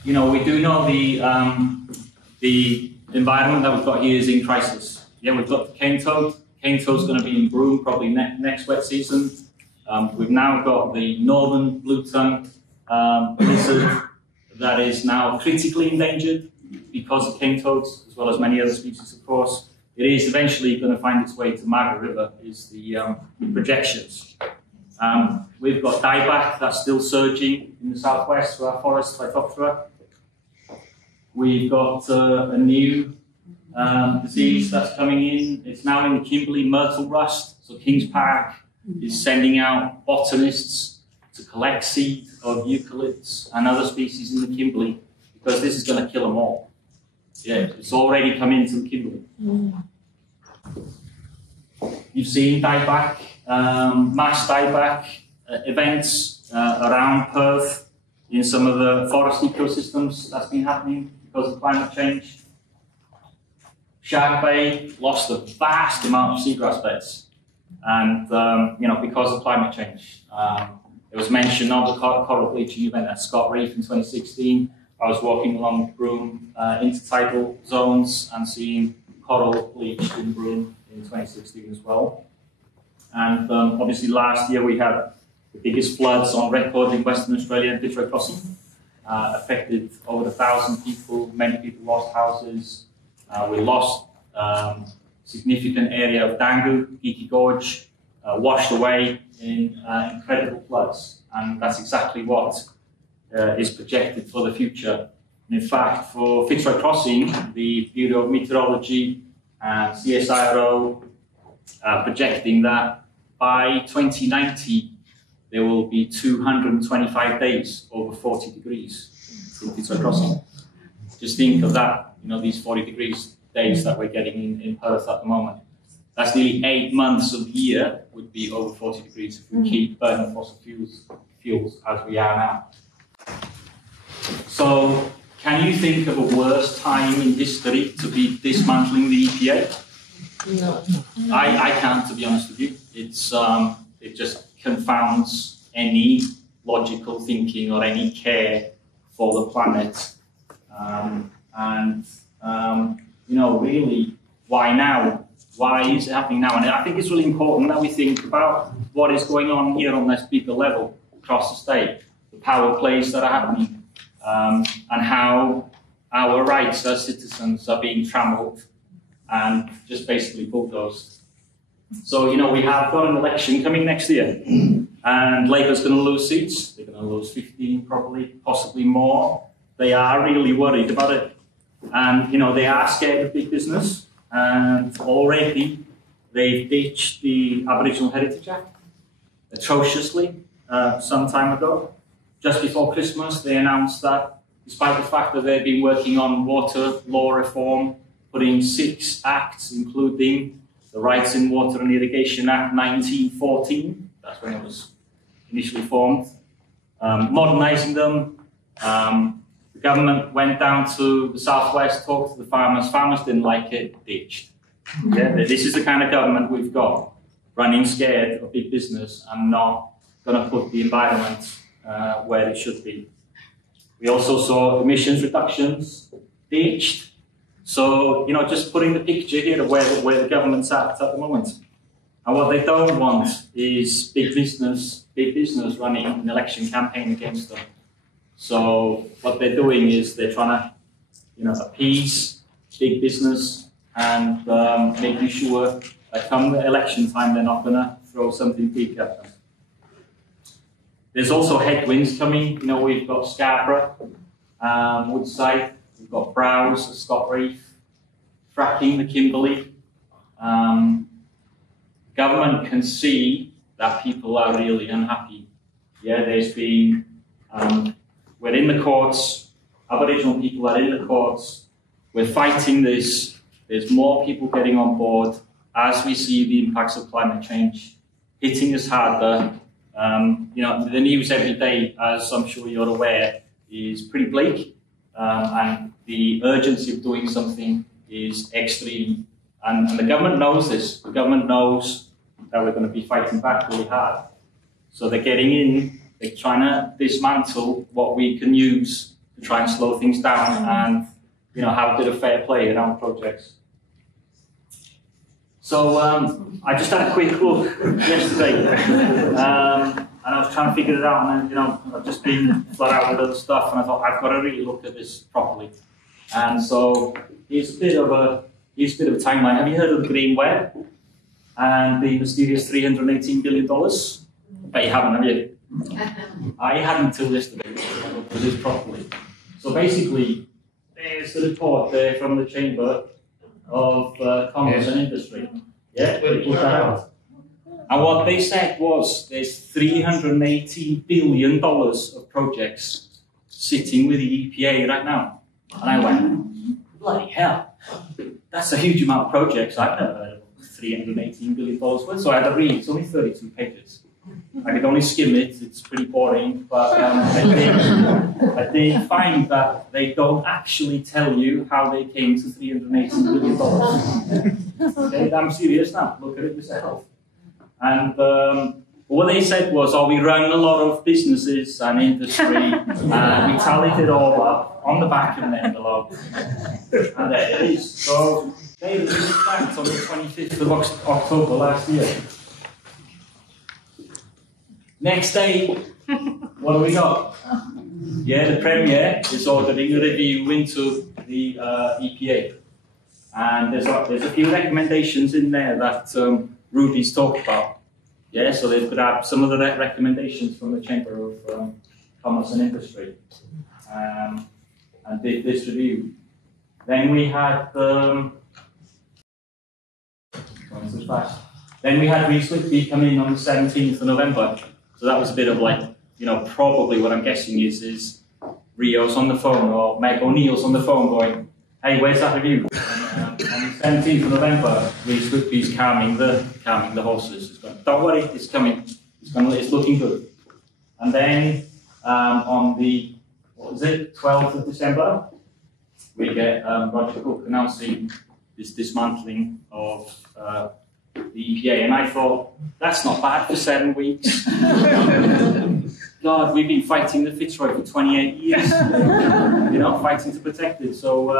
you know, we do know the environment that we've got here is in crisis. Yeah, we've got the cane toad. Cane toad's going to be in bloom probably next wet season. We've now got the northern blue-tongue lizard that is now critically endangered because of cane toads, as well as many other species, of course. It is eventually going to find its way to Margaret River, is the projections. We've got dieback that's still surging in the southwest through our forests, Phytophthora. We've got a new disease that's coming in. It's now in the Kimberley, myrtle rust. So Kings Park is sending out botanists to collect seed of eucalypts and other species in the Kimberley, because this is going to kill them all. Yeah, it's already come into the Kimberley. You've seen dieback, mass dieback events around Perth in some of the forest ecosystems that's been happening because of climate change. Shark Bay lost a vast amount of seagrass beds, and you know, because of climate change. It was mentioned on the coral bleaching event at Scott Reef in 2016. I was walking along Broome intertidal zones and seeing coral bleached in Broome in 2016 as well. And obviously last year we had the biggest floods on record in Western Australia, and Pritchard crossing affected over 1,000 people. Many people lost houses. We lost significant area of Dangu, Geeky Gorge, washed away in incredible floods, and that's exactly what is projected for the future. And in fact, for Fitzroy Crossing, the Bureau of Meteorology and CSIRO are projecting that by 2090 there will be 225 days over 40 degrees in Fitzroy Crossing. Just think of that, you know, these 40 degrees days that we're getting in Perth at the moment. That's nearly 8 months of the year would be over 40 degrees if we keep burning fossil fuels as we are now. So, can you think of a worse time in history to be dismantling the EPA? No. I can't, to be honest with you. It's it just confounds any logical thinking or any care for the planet. You know, really, why now? Why is it happening now? And I think it's really important that we think about what is going on here on this bigger level across the state, the power plays that are happening, and how our rights as citizens are being trammeled and just basically bulldozed. So, you know, we have got an election coming next year, and Labour's going to lose seats. They're going to lose 15 probably, possibly more. They are really worried about it. And, you know, they are scared of big business, and already they've ditched the Aboriginal Heritage Act atrociously some time ago. Just before Christmas, they announced that, despite the fact that they've been working on water law reform, putting 6 acts, including the Rights in Water and Irrigation Act 1914, that's when it was initially formed, modernising them. The government went down to the southwest, talked to the farmers. Farmers didn't like it, ditched. Yeah, this is the kind of government we've got, running scared of big business and not going to put the environment where it should be. We also saw emissions reductions ditched. So, you know, just putting the picture here of where the government's at the moment. And what they don't want is big business running an election campaign against them. So what they're doing is they're trying to, appease big business and making sure that come election time they're not going to throw something big at them. There's also headwinds coming. We've got Scarborough, Woodside, we've got Browse, Scott Reef, fracking the Kimberley. Government can see that people are really unhappy. Yeah, there's been, we're in the courts, Aboriginal people are in the courts, we're fighting this, there's more people getting on board as we see the impacts of climate change hitting us harder. The news every day, as I'm sure you're aware, is pretty bleak, and the urgency of doing something is extreme. And the government knows this. The government knows that we're going to be fighting back really hard. So they're getting in, they're trying to dismantle what we can use to try and slow things down and have a bit of fair play in our projects. So I just had a quick look yesterday, and I was trying to figure it out, and then I've just been flat out with other stuff, and I thought I've got to really look at this properly. And so here's a bit of a timeline. Have you heard of the Green Web and the mysterious $318 billion? But you haven't, have you? I hadn't until yesterday to look at this properly. So basically, there's the report there from the Chamber of Commerce and Industry. Yeah, they put that out. And what they said was there's $318 billion of projects sitting with the EPA right now. And I went, bloody hell, that's a huge amount of projects. I've never heard of $318 billion worth. So I had to read, it's only 32 pages. I could only skim it, it's pretty boring, but I did find that they don't actually tell you how they came to $318 billion. Okay, I'm serious now, look at it yourself. And what they said was, we run a lot of businesses and industry, and we tallied it all up on the back of an envelope. And there it is. So they released that on the 25th of October last year. Next day, what do we got? Yeah, the Premier is ordering a review into the EPA. And there's a few recommendations in there that Rudy's talked about. Yeah, so they've grabbed some of the recommendations from the Chamber of Commerce and Industry and did this review. Then we had Reese Whitby come in on the 17th of November. So that was a bit of probably what I'm guessing is Rio's on the phone or Meg O'Neill's on the phone going, hey, where's that review? And, on the 17th of November, Reese Whitby's calming the horses. He's going, don't worry, it's coming. It's looking good. And then on the 12th of December, we get Roger Cook announcing this dismantling of the EPA, and I thought, that's not bad for 7 weeks. God, we've been fighting the Fitzroy for 28 years, fighting to protect it. So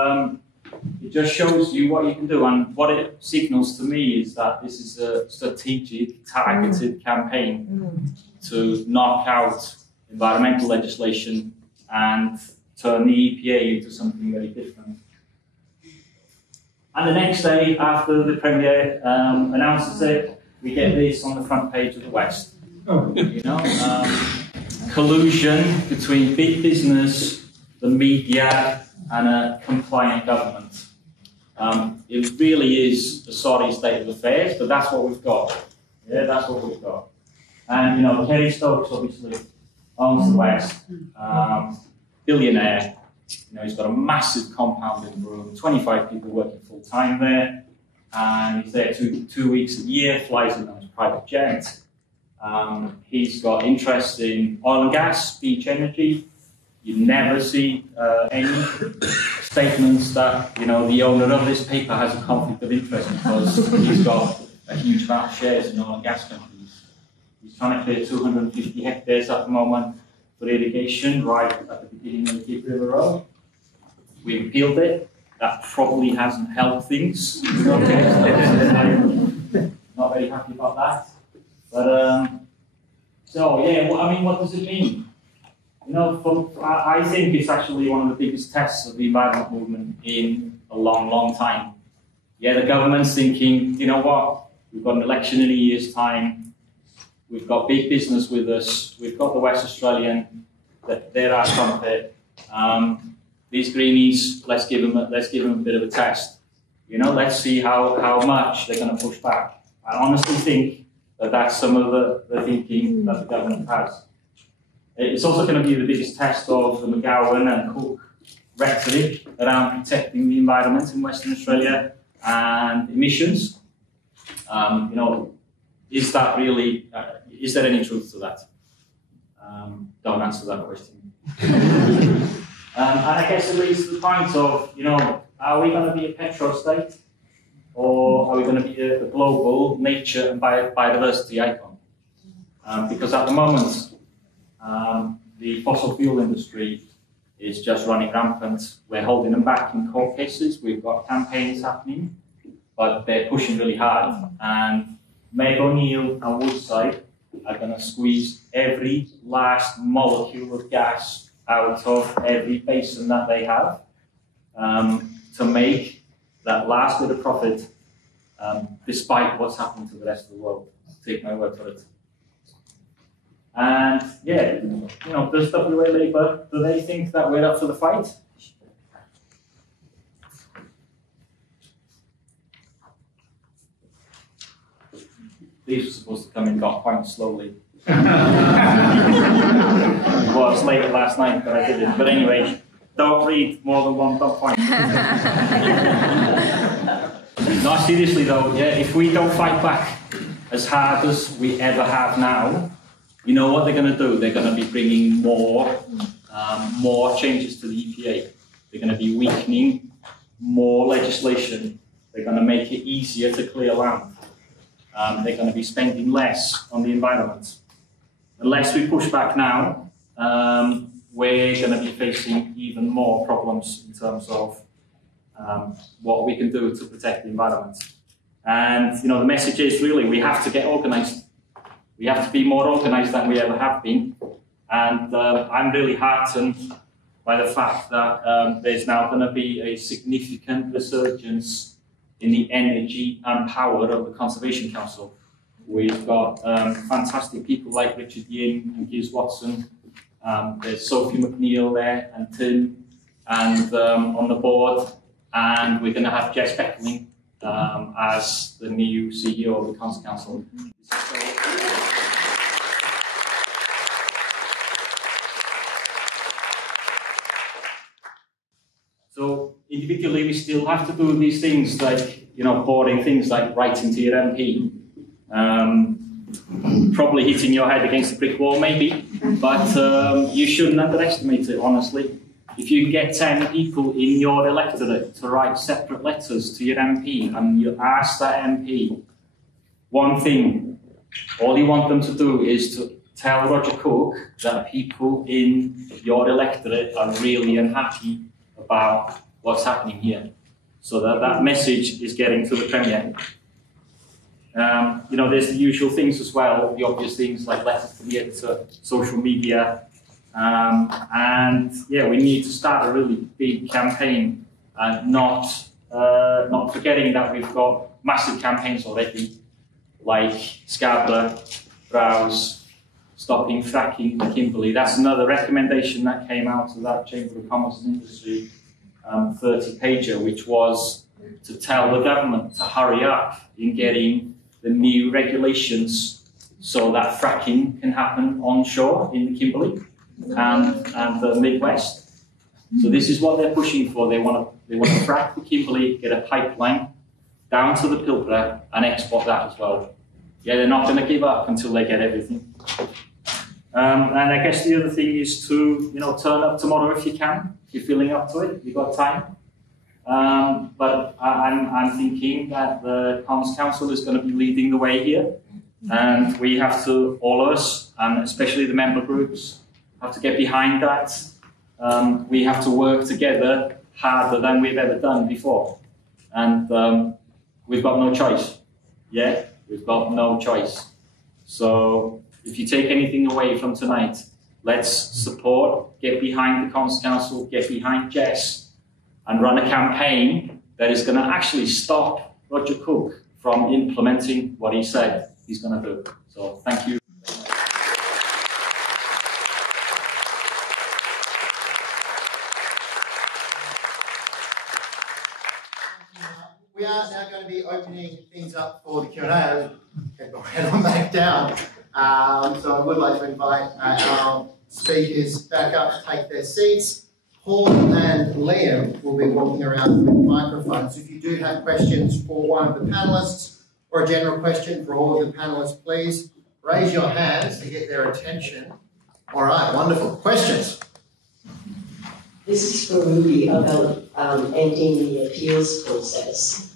it just shows you what you can do, and what it signals to me is that this is a strategic, targeted campaign to knock out environmental legislation and turn the EPA into something very different. And the next day, after the Premier announces it, we get this on the front page of the West. Collusion between big business, the media, and a compliant government. It really is a sorry state of affairs, but that's what we've got. Yeah, that's what we've got. And Kerry Stokes obviously owns the West, billionaire. He's got a massive compound in Broome, 25 people working full time there, and he's there 2 weeks a year, flies in on his private jet. He's got interest in oil and gas, beach energy. You never see any statements that the owner of this paper has a conflict of interest because he's got a huge amount of shares in oil and gas companies. He's trying to clear 250 hectares at the moment for irrigation right at the beginning of the Keep River Road. We appealed it. That probably hasn't helped things. not very happy about that. But so yeah, well, I mean, what does it mean? You know, I think it's actually one of the biggest tests of the environment movement in a long, long time. Yeah, the government's thinking, you know what, we've got an election in a year's time, we've got big business with us, we've got the West Australian, they're our trumpet. These greenies, let's give them a bit of a test. You know, let's see how much they're going to push back. I honestly think that that's some of the thinking that the government has. It's also going to be the biggest test of the McGowan and Cook rhetoric around protecting the environment in Western Australia and emissions. You know, is that really, is there any truth to that? Don't answer that question. And I guess it leads to the point of, you know, are we going to be a petro-state, or are we going to be a global nature and biodiversity icon? Because at the moment, the fossil fuel industry is just running rampant. We're holding them back in court cases. We've got campaigns happening, but they're pushing really hard. And Meg O'Neill and Woodside are going to squeeze every last molecule of gas out of every basin that they have to make that last bit of profit, despite what's happened to the rest of the world. Take my word for it. And yeah, you know, does WA Labour, do they think that we're up for the fight? These were supposed to come in got quite slowly. Well, I was late last night, but I didn't. But anyway, don't read more than one dot point. No, seriously though, yeah, if we don't fight back as hard as we ever have now, you know what they're going to do? They're going to be bringing more changes to the EPA. They're going to be weakening more legislation. They're going to make it easier to clear land. They're going to be spending less on the environment. Unless we push back now, we're going to be facing even more problems in terms of what we can do to protect the environment. And you know, the message is really we have to get organised. We have to be more organised than we ever have been. And I'm really heartened by the fact that there's now going to be a significant resurgence in the energy and power of the Conservation Council. We've got fantastic people like Pritchard and Giz Watson. There's Sophie McNeil there and Tim and on the board. And we're going to have Jess Beckling as the new CEO of the Conservation Council. So individually, we still have to do these things like, you know, boring things like writing to your MP. Probably hitting your head against a brick wall, maybe, but you shouldn't underestimate it, honestly. If you can get 10 people in your electorate to write separate letters to your MP and you ask that MP one thing, all you want them to do is to tell Roger Cook that people in your electorate are really unhappy about what's happening here, so that message is getting to the Premier. You know, there's the usual things as well, the obvious things like letters to the editor, social media, and yeah, we need to start a really big campaign, and not forgetting that we've got massive campaigns already, like Scarborough, Browse, stopping fracking in Kimberley. That's another recommendation that came out of that Chamber of Commerce and Industry 30-pager, which was to tell the government to hurry up in getting the new regulations so that fracking can happen onshore in the Kimberley and the Midwest. So this is what they're pushing for. They want to frack the Kimberley, get a pipeline down to the Pilbara and export that as well. Yeah, they're not going to give up until they get everything. And I guess the other thing is to, you know, turn up tomorrow if you can. If you're feeling up to it, you've got time. But I'm thinking that the Comms Council is going to be leading the way here. And we have to, all of us, and especially the member groups, have to get behind that. We have to work together harder than we've ever done before. And we've got no choice. Yeah? We've got no choice. So if you take anything away from tonight, let's support, get behind the Commons Council, get behind Jess, and run a campaign that is going to actually stop Roger Cook from implementing what he said he's going to do. So thank you. We are now going to be opening things up for the Q&A. Head on back down. So I would like to invite our speakers back up to take their seats. Paul and Liam will be walking around with microphones. So if you do have questions for one of the panellists or a general question for all of the panellists, please raise your hands to get their attention. All right, wonderful. Questions? This is for Ruby about ending the appeals process.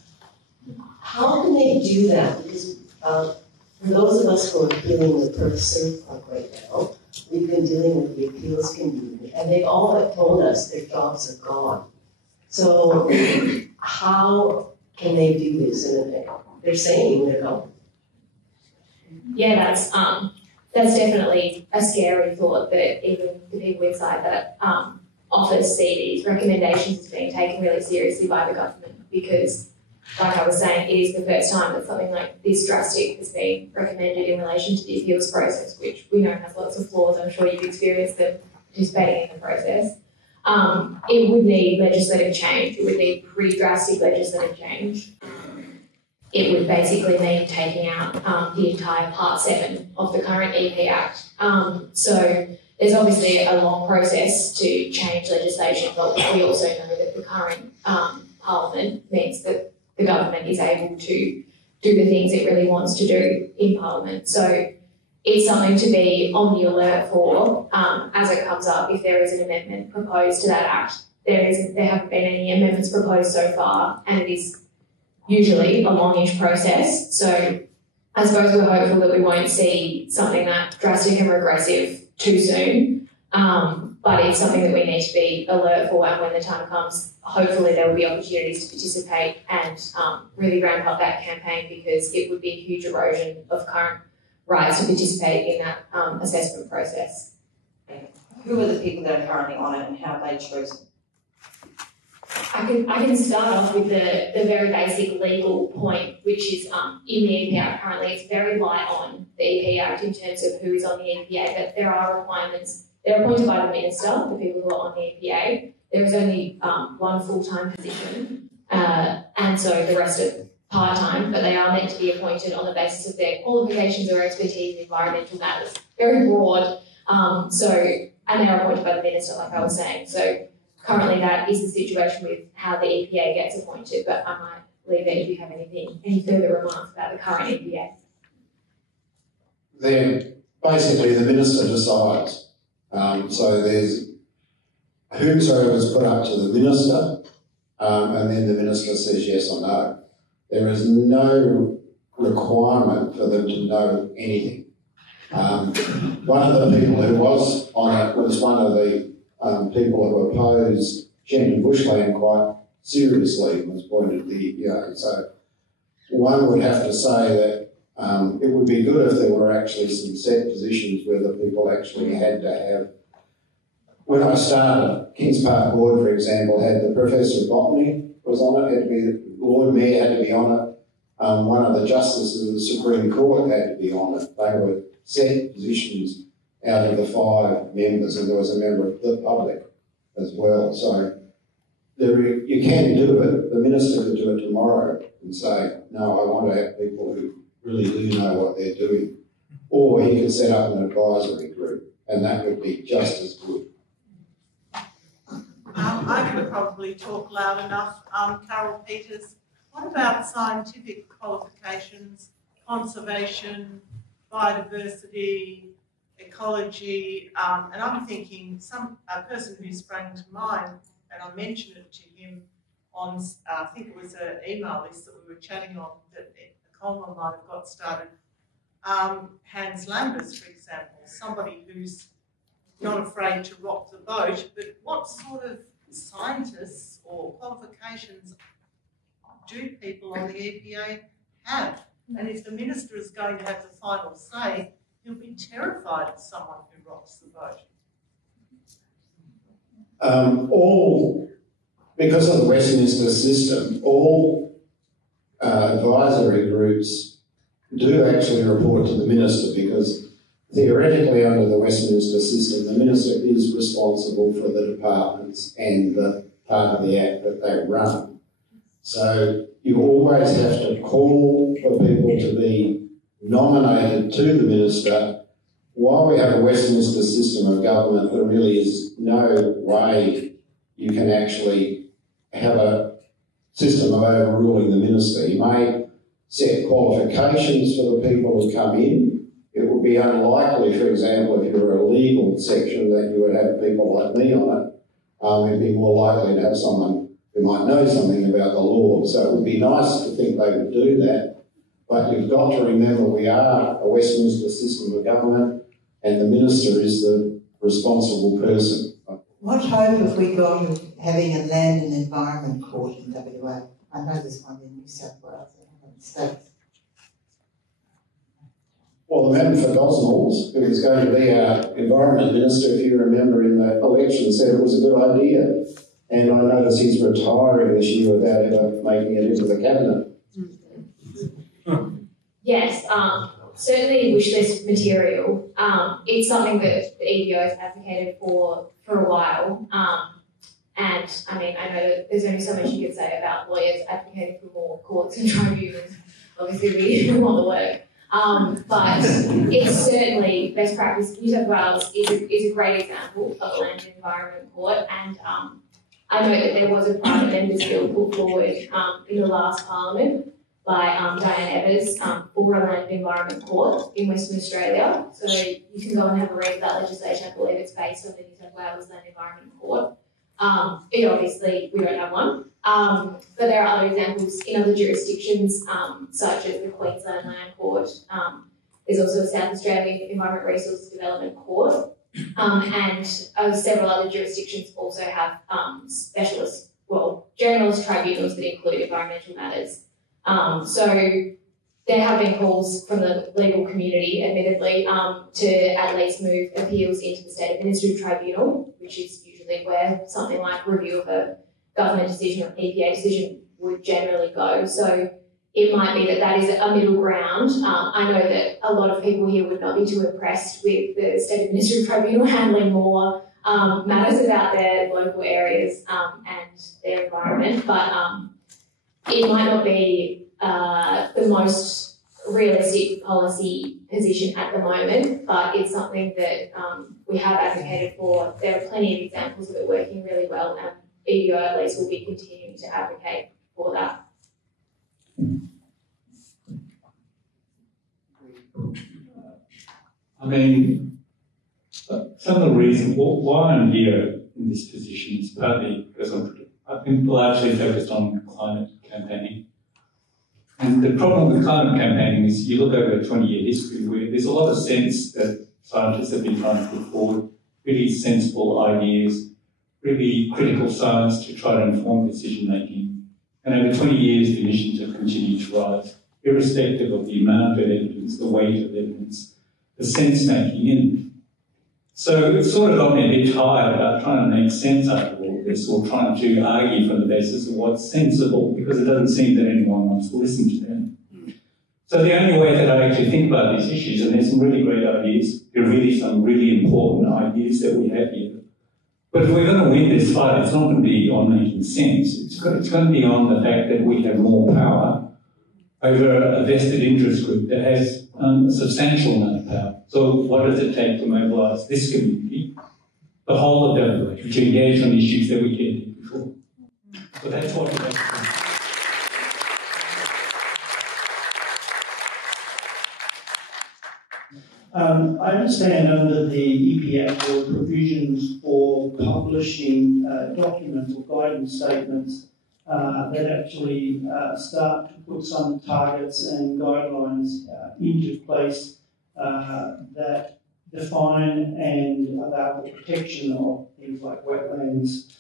How can they do that? Because for those of us who are dealing with Perth Park right now, we've been dealing with the appeals community, and they've all told us their jobs are gone. So how can they do this? And they're saying they're gone. Yeah, that's definitely a scary thought that even the people inside that office see these recommendations as being taken really seriously by the government, because, like I was saying, it is the first time that something like this drastic has been recommended in relation to the appeals process, which we know has lots of flaws. I'm sure you've experienced them participating in the process. It would need legislative change. It would need pretty drastic legislative change. It would basically mean taking out the entire Part 7 of the current EP Act. So there's obviously a long process to change legislation, but we also know that the current Parliament means that the government is able to do the things it really wants to do in Parliament. So it's something to be on the alert for as it comes up if there is an amendment proposed to that Act. There haven't been any amendments proposed so far, and it is usually a longish process. So I suppose we're hopeful that we won't see something that drastic and regressive too soon, but it's something that we need to be alert for, and when the time comes, hopefully there will be opportunities to participate and really ramp up that campaign, because it would be a huge erosion of current rights to participate in that assessment process. Who are the people that are currently on it and how have they chosen? I can start off with the very basic legal point, which is in the EPA Act currently. It's very light on the EPA Act in terms of who is on the EPA, but there are requirements. They're appointed by the Minister, the people who are on the EPA. There is only one full-time position, and so the rest are part-time, but they are meant to be appointed on the basis of their qualifications or expertise in environmental matters. Very broad. And they are appointed by the Minister, like I was saying. So currently that is the situation with how the EPA gets appointed, but I might leave it if you have any further remarks about the current EPA. Basically the Minister decides. So there's whomsoever is put up to the Minister, and then the Minister says yes or no. There is no requirement for them to know anything. One of the people who was on it was one of the people who opposed Shenton Bushland quite seriously, was pointed at the EPA. So one would have to say that it would be good if there were actually some set positions where the people actually had to have. When I started, Kings Park Board, for example, had the Professor of Botany was on it, had to be, the Lord Mayor had to be on it, one of the Justices of the Supreme Court had to be on it. They were set positions out of the 5 members, and there was a member of the public as well. So you can do it. The Minister could do it tomorrow and say, no, I want to have people who really do know what they're doing. Or he could set up an advisory group, and that would be just as good. I could probably talk loud enough. Carol Peters, what about scientific qualifications, conservation, biodiversity, ecology, and I'm thinking a person who sprang to mind, and I mentioned it to him on, I think it was an email list that we were chatting on that Colma might have got started. Hans Lambers, for example, somebody who's not afraid to rock the boat, but what sort of scientists or qualifications do people on the EPA have? And if the minister is going to have the final say, he'll be terrified of someone who rocks the boat. Because of the Westminster system, all advisory groups do actually report to the minister, because theoretically under the Westminster system, the minister is responsible for the departments and the part of the Act that they run. So you always have to call for people to be nominated to the minister. While we have a Westminster system of government, there really is no way you can actually have a system of overruling the minister. You may set qualifications for the people who come in. It would be unlikely, for example, if you were a legal section, that you would have people like me on it. It'd be more likely to have someone who might know something about the law. So it would be nice to think they would do that. But you've got to remember we are a Westminster system of government, and the minister is the responsible person. What hope have we got of having a land and environment court in WA? I know there's one in New South Wales and the States. Well, the man for Gosnells, who was going to be our environment minister, if you remember, in the election, said it was a good idea. And I notice he's retiring this year without ever making it into the cabinet. Yes, certainly wish list material. It's something that the EPO has advocated for a while. And I mean, I know that there's only so much you can say about lawyers advocating for more courts and tribunals. Obviously, we want the work. But it's certainly best practice. New South Wales is a great example of a land and environment court. And I know that there was a private members bill put forward in the last parliament by Diane Evers for a land and environment court in Western Australia. So you can go and have a read of that legislation. I believe it's based on the New South Wales Land and Environment Court. Obviously, we don't have one. But there are other examples in other jurisdictions, such as the Queensland Land Court. There's also a South Australian Environment Resources Development Court. And several other jurisdictions also have generalist tribunals that include environmental matters. So there have been calls from the legal community, admittedly, to at least move appeals into the State Administrative Tribunal, which is usually where something like review of a government decision or EPA decision would generally go. So it might be that is a middle ground. I know that a lot of people here would not be too impressed with the State Administrative Tribunal handling more matters about their local areas and their environment, but it might not be the most realistic policy position at the moment, but it's something that we have advocated for. There are plenty of examples of it working really well, and EPO at least will be continuing to advocate for that. I mean, some of the reasons why I'm here in this position is partly because I've been largely focused on climate campaigning. And the problem with climate campaigning is you look over a 20-year history where there's a lot of sense that scientists have been trying to put forward, really sensible ideas, really critical science to try to inform decision making. And over 20 years, the emissions have continued to rise, irrespective of the amount of evidence, the weight of evidence, the sense making in it. So it's sort of got me a bit tired about trying to make sense out of all of this, or trying to argue from the basis of what's sensible, because it doesn't seem that anyone wants to listen to them. So the only way that I actually think about these issues, and there's some really great ideas, there are really some really important ideas that we have here. But if we're going to win this fight, it's not going to be on making sense. It's going to be on the fact that we have more power over a vested interest group that has a substantial amount of power. So what does it take to mobilise this community, the whole of WA, to engage on issues that we cared about before? So that's what it is. I understand under the EPA there are provisions for publishing documents or guidance statements that actually start to put some targets and guidelines into place that define and allow the protection of things like wetlands,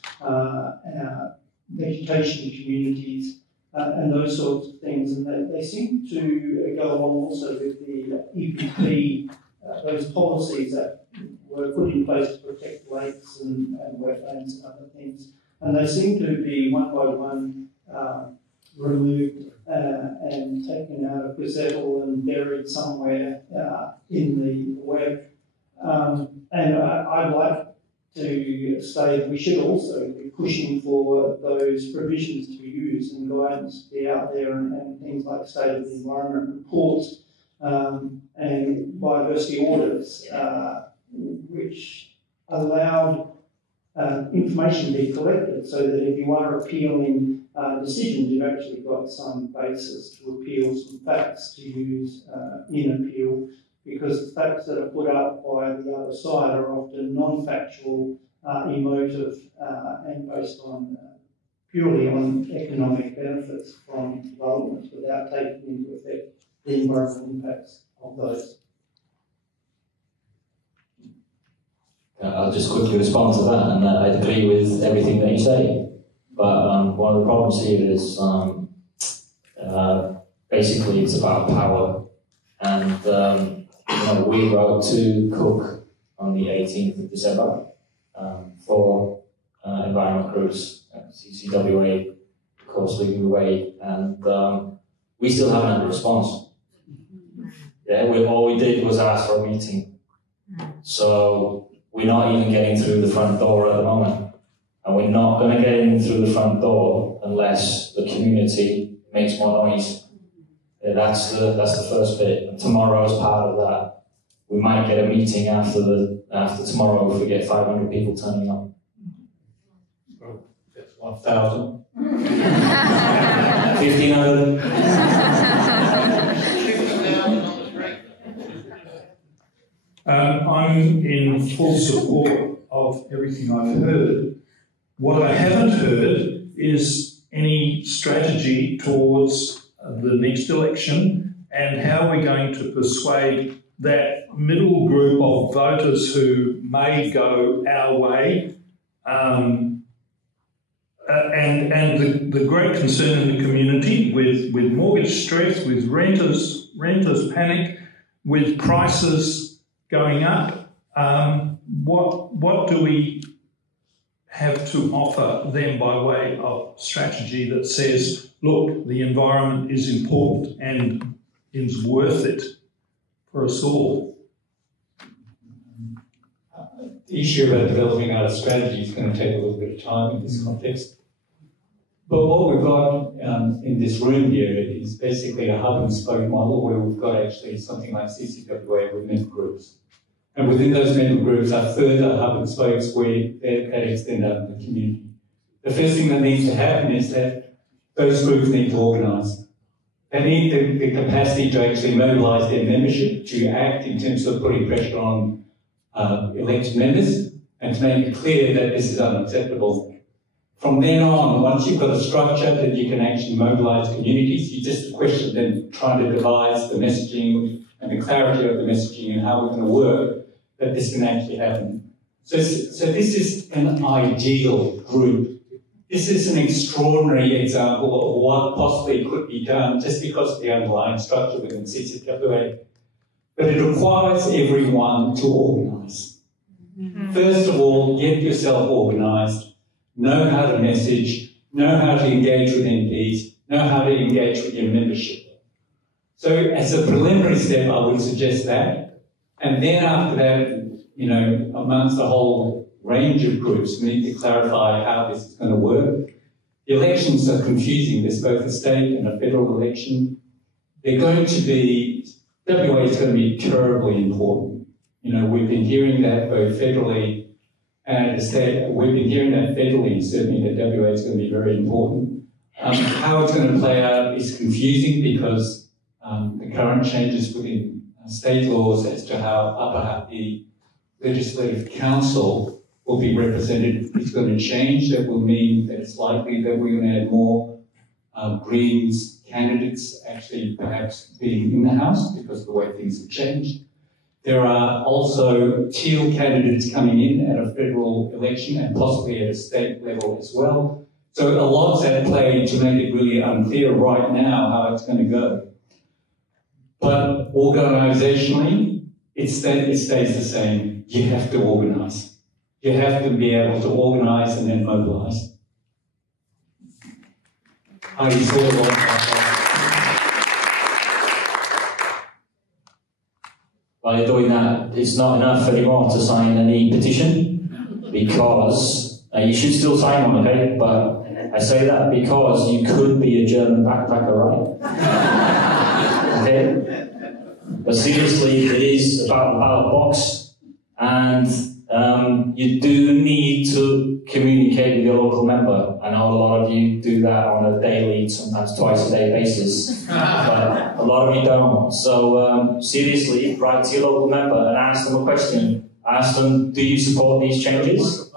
vegetation communities, and those sorts of things. And they seem to go along also with the EPA, those policies that were put in place to protect lakes and wetlands and other things. And they seem to be one by one removed and taken out of Gazette and buried somewhere in the web. And I'd like to say that we should also be pushing for those provisions to be used and guidance to be out there, and things like state of the environment reports and biodiversity audits, which allowed information to be collected so that if you are appealing decisions, you've actually got some basis to appeal, some facts to use in appeal, because the facts that are put up by the other side are often non-factual, emotive, and based on purely on economic benefits from development without taking into effect the environmental impacts of those. I'll just quickly respond to that, and I agree with everything that you say. But one of the problems here is basically it's about power. And we wrote to Cook on the 18th of December for environment groups, CCWA, of course, leading the way, and we still haven't had a response. Yeah, all we did was ask for a meeting. So we're not even getting through the front door at the moment. And we're not going to get in through the front door unless the community makes more noise. Yeah, that's the first bit. And tomorrow's part of that. We might get a meeting after tomorrow if we get 500 people turning up. Well, that's 1,000. 1,500. I'm in full support of everything I've heard. What I haven't heard is any strategy towards the next election and how we're going to persuade that middle group of voters who may go our way, and the great concern in the community with mortgage stress, with renters panic, with prices going up. What do we have to offer them by way of strategy that says, look, the environment is important and is worth it for us all? The issue about developing out a strategy is going to take a little bit of time in this context. But what we've got in this room here is basically a hub and spoke model where we've got actually something like CCWA with member groups. And within those member groups are further hub and spokes where they extend out in the community. The first thing that needs to happen is that those groups need to organise. They need the capacity to actually mobilise their membership to act in terms of putting pressure on elected members and to make it clear that this is unacceptable. From then on, once you've got a structure that you can actually mobilise communities, you just question then trying to devise the messaging and the clarity of the messaging and how we're going to work that this can actually happen. So this is an ideal group. This is an extraordinary example of what possibly could be done just because of the underlying structure within CCWA. But it requires everyone to organise. First of all, get yourself organised, know how to message, know how to engage with MPs, know how to engage with your membership. So as a preliminary step, I would suggest that. And then after that, amongst the whole range of groups, we need to clarify how this is going to work. The elections are confusing. There's both a state and a federal election. They're going to be, WA is going to be terribly important. We've been hearing that both federally and at state. We've been hearing that federally, certainly that WA is going to be very important. How it's going to play out is confusing because the current changes within state laws as to how the Legislative Council will be represented is going to change. That will mean that it's likely that we're going to have more Greens candidates actually perhaps being in the House because of the way things have changed. There are also Teal candidates coming in at a federal election and possibly at a state level as well. So a lot's at play to make it really unclear right now how it's going to go. But organisationally, it stays the same. You have to organise. You have to be able to organise and then mobilise. How do you feel about that? By doing that, it's not enough anymore to sign any petition, because you should still sign one, okay? But I say that because you could be a German backpacker, right? Okay? But seriously, it is about the ballot box, and you do need to communicate with your local member. I know a lot of you do that on a daily, sometimes twice a day basis, but a lot of you don't. So seriously, write to your local member and ask them a question. Ask them, do you support these changes?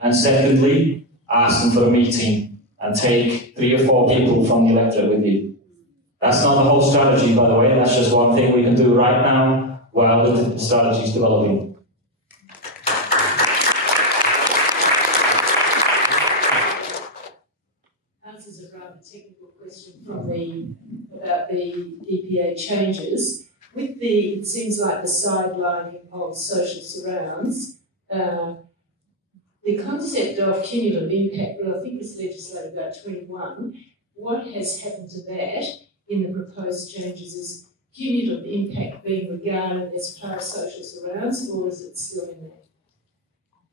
And secondly, ask them for a meeting and take 3 or 4 people from the electorate with you. That's not the whole strategy, by the way. That's just one thing we can do right now while the strategy is developing. This is a rather technical question from me about the EPA changes. With it seems like the sidelining of social surrounds, the concept of cumulative impact, well, I think it's legislated about 21. What has happened to that in the proposed changes? Is cumulative impact being regarded as parasocial surrounds, or is it still in there?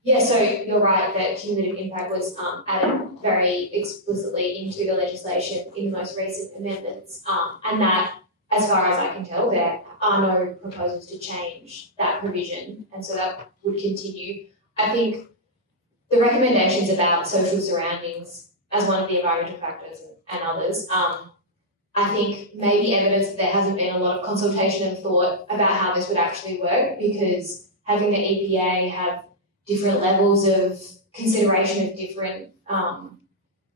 Yeah, so you're right that cumulative impact was added very explicitly into the legislation in the most recent amendments, and that, as far as I can tell, there are no proposals to change that provision, and so that would continue. I think the recommendations about social surroundings as one of the environmental factors and others, I think maybe evidence that there hasn't been a lot of consultation and thought about how this would actually work, because having the EPA have different levels of consideration of different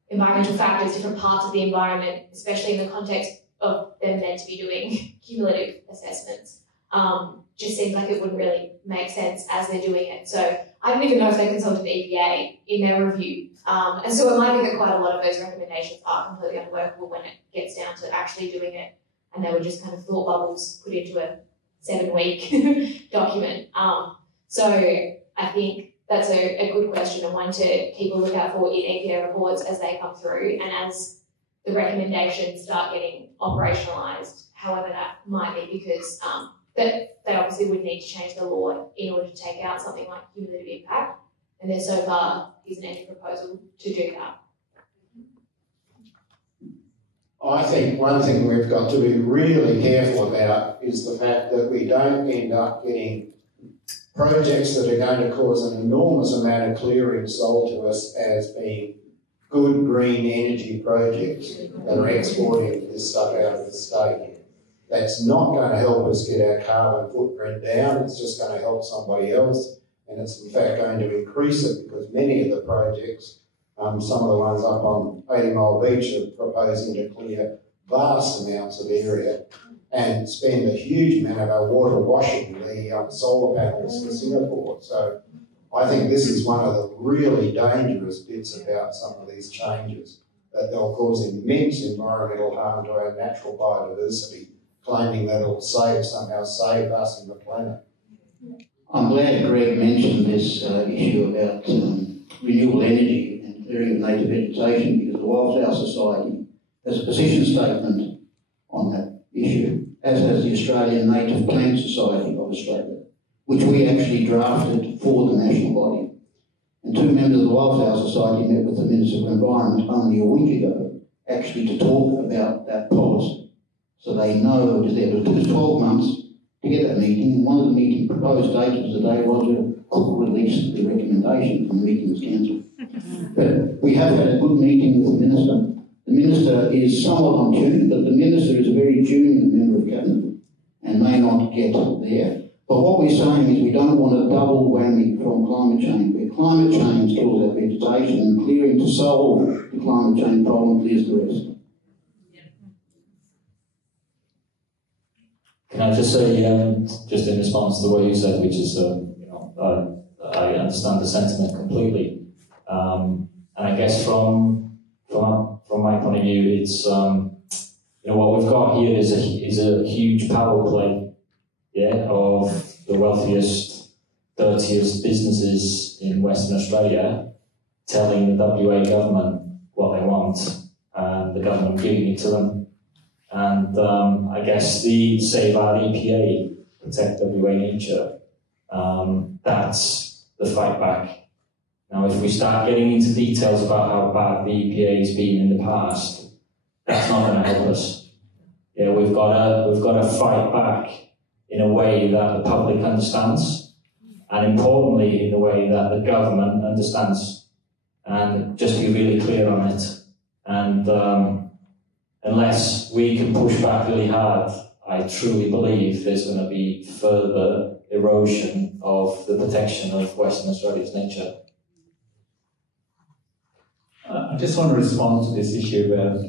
environmental factors, different parts of the environment, especially in the context of them meant to be doing cumulative assessments, just seems like it wouldn't really make sense as they're doing it. So I don't even know if they consulted the EPA in their review. And so it might be that quite a lot of those recommendations are completely unworkable when it gets down to actually doing it, and they were just kind of thought bubbles put into a 7-week document. So I think that's a good question, and one to keep a lookout for in EPA reports as they come through and as the recommendations start getting operationalised, however that might be, because they obviously would need to change the law in order to take out something like cumulative impact, and there so far isn't any proposal to do that. I think one thing we've got to be really careful about is the fact that we don't end up getting projects that are going to cause an enormous amount of clearing sold to us as being good green energy projects that are exporting this stuff out of the state. That's not going to help us get our carbon footprint down. It's just going to help somebody else, and it's in fact going to increase it, because many of the projects, some of the ones up on 80 Mile Beach, are proposing to clear vast amounts of area and spend a huge amount of our water washing the solar panels for Singapore. So I think this is one of the really dangerous bits about some of these changes, that they'll cause immense environmental harm to our natural biodiversity, claiming that it'll somehow save us and the planet. I'm glad Greg mentioned this issue about renewable energy and clearing of native vegetation, because the Wildflower Society has a position statement on that issue, as has the Australian Native Plant Society of Australia, which we actually drafted for the national body. And 2 members of the Wildflower Society met with the Minister of Environment only a week ago, actually to talk about that policy. So they know it is there. It took us 12 months to get that meeting, and one of the meeting proposed dates was the day Roger Cook released the recommendation, and the meeting was cancelled. But we have had a good meeting with the Minister. The Minister is somewhat on tune, but the Minister is a very junior member of Cabinet and may not get there. But what we're saying is we don't want a double whammy from climate change, where climate change kills our vegetation and clearing to solve the climate change problem clears the rest. Can I just say, just in response to what you said, which is, I understand the sentiment completely. And I guess from from my point of view, it's what we've got here is a huge power play, of the wealthiest, dirtiest businesses in Western Australia telling the WA government what they want, and the government giving it to them. And I guess the Save Our EPA, Protect WA Nature, that's the fight back. Now, if we start getting into details about how bad the EPA has been in the past, that's not going to help us. We've got to fight back in a way that the public understands, and importantly, in a way that the government understands, and just be really clear on it. And unless we can push back really hard, I truly believe there's going to be further erosion of the protection of Western Australia's nature. I just want to respond to this issue about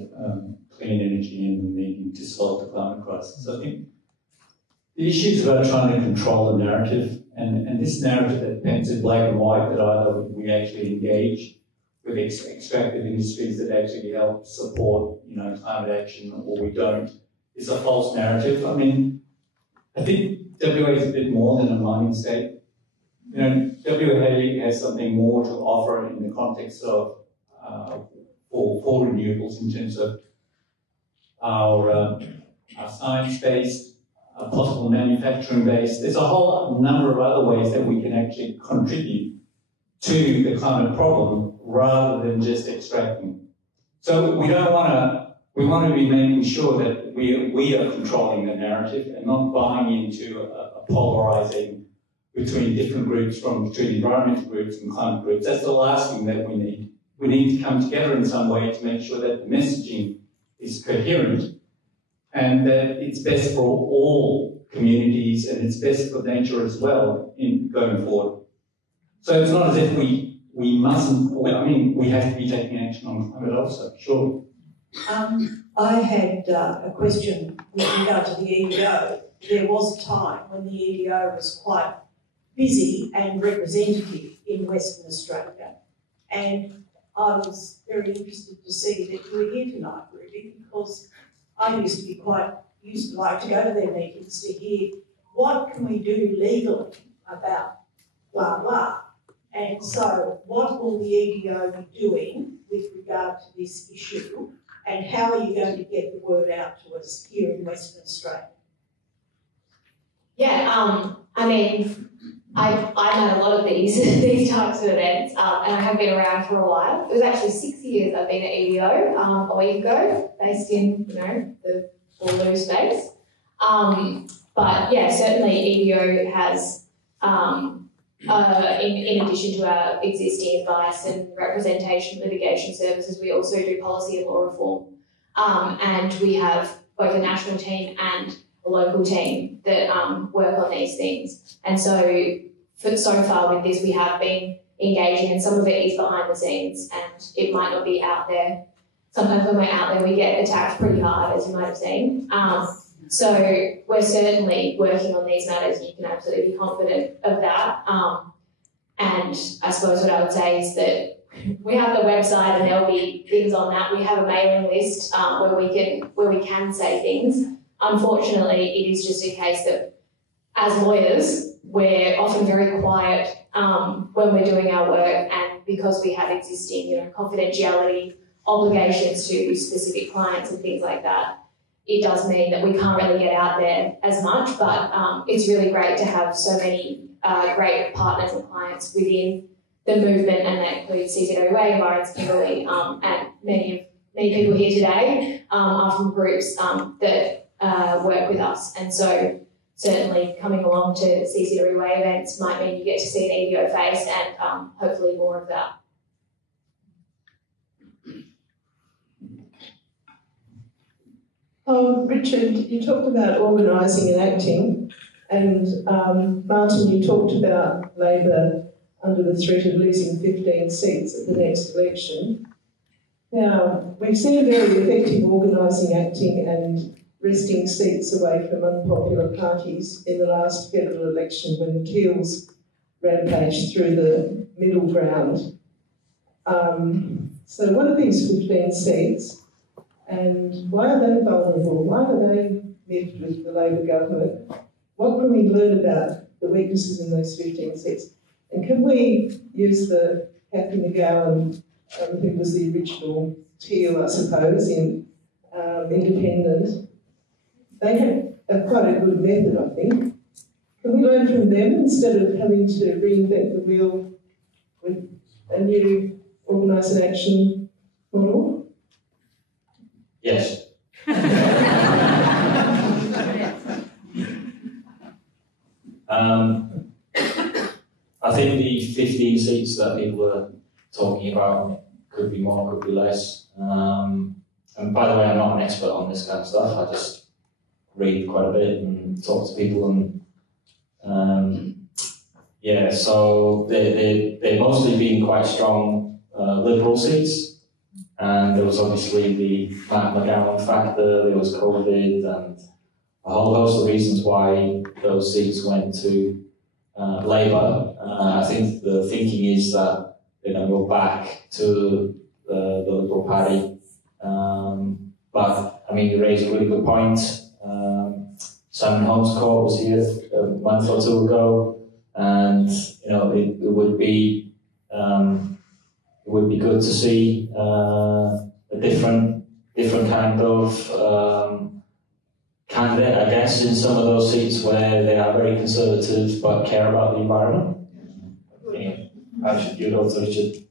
clean energy and needing to solve the climate crisis. I think the issue is about trying to control the narrative, and this narrative that paints it black and white, that either we actually engage with extractive industries that actually help support, climate action, or we don't, is a false narrative. I mean, I think WA is a bit more than a mining state. WA has something more to offer in the context of for renewables, in terms of our science-based, possible manufacturing-based. There's a whole number of other ways that we can actually contribute to the climate problem rather than just extracting. So we want to be making sure that we are controlling the narrative and not buying into a polarising between different groups, between environmental groups and climate groups. That's the last thing that we need. We need to come together in some way to make sure that the messaging is coherent and that it's best for all communities and it's best for nature as well in going forward. So it's not as if we mustn't, we have to be taking action on climate also, sure. I had a question with regard to the EDO. There was a time when the EDO was quite busy and representative in Western Australia, and I was very interested to see that you were here tonight, Ruby, because I used to like to go to their meetings to hear what can we do legally about blah blah. And so what will the EDO be doing with regard to this issue, and how are you going to get the word out to us here in Western Australia? Yeah, I've had a lot of these types of events, and I have been around for a while. It was actually 6 years I've been at EDO a week ago, based in the Waterloo space. But yeah, certainly EDO has, in addition to our existing advice and representation litigation services, we also do policy and law reform, and we have both a national team and a local team that work on these things. And so far with this, we have been engaging, and some of it is behind the scenes and it might not be out there. Sometimes when we're out there, we get attacked pretty hard, as you might have seen. So we're certainly working on these matters, and you can absolutely be confident of that. And I suppose what I would say is that we have the website and there'll be things on that. We have a mailing list where we can say things. Unfortunately, it is just a case that as lawyers, we're often very quiet when we're doing our work, and because we have existing, confidentiality obligations to specific clients and things like that, it does mean that we can't really get out there as much. But it's really great to have so many great partners and clients within the movement, and that includes CCWA, Environs, Kimberley, and many people here today are from groups that work with us. And so certainly coming along to CCWA events might mean you get to see an EDO face, and hopefully more of that. Richard, you talked about organising and acting, and Martin, you talked about Labor under the threat of losing 15 seats at the next election. Now, we've seen very effective organising, acting and wresting seats away from unpopular parties in the last federal election when the Teals rampaged through the middle ground. So what are these 15 seats, and why are they vulnerable? Why are they met with the Labor government? What can we learn about the weaknesses in those 15 seats? And can we use the Kathy McGowan, who was the original teal, I suppose, in Independent? They have quite a good method, I think. Can we learn from them instead of having to reinvent the wheel with a new organised action model? Yes. I think the 15 seats that people are talking about could be more, could be less. And by the way, I'm not an expert on this kind of stuff. I just read quite a bit and talk to people, and yeah. So they've mostly been quite strong Liberal seats, and there was obviously the Matt McGowan factor. There was COVID, and a whole host of reasons why those seats went to Labour. I think the thinking is that they're going to go back to the Liberal Party. But I mean, you raise a really good point. Simon Holmescourt was here a month or two ago, and you know it would be good to see a different kind of candidate, I guess, in some of those seats where they are very conservative but care about the environment. How should you go to Richard?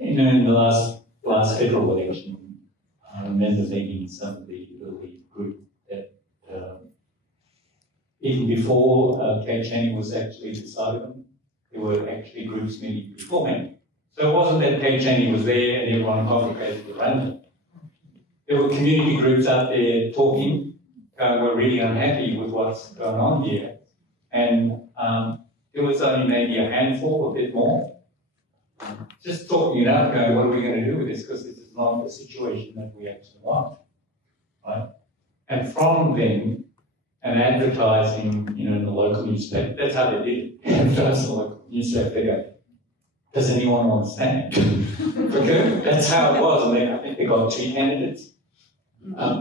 In the last federal election, I remember thinking some of the early group that even before Kate Channing was actually decided on, there were actually groups meeting beforehand. So it wasn't that Kate Channing was there and everyone complicated the random. There were community groups out there talking, were really unhappy with what's going on here, and there was only maybe a handful, a bit more, just talking it out, going, what are we going to do with this? Because this is not the situation that we actually want, right? And from then, and advertising, in the local newspaper, that's how they did it. Advertising in the local newspaper, they go, does anyone understand? Okay, that's how it was, and I think they got 2 candidates.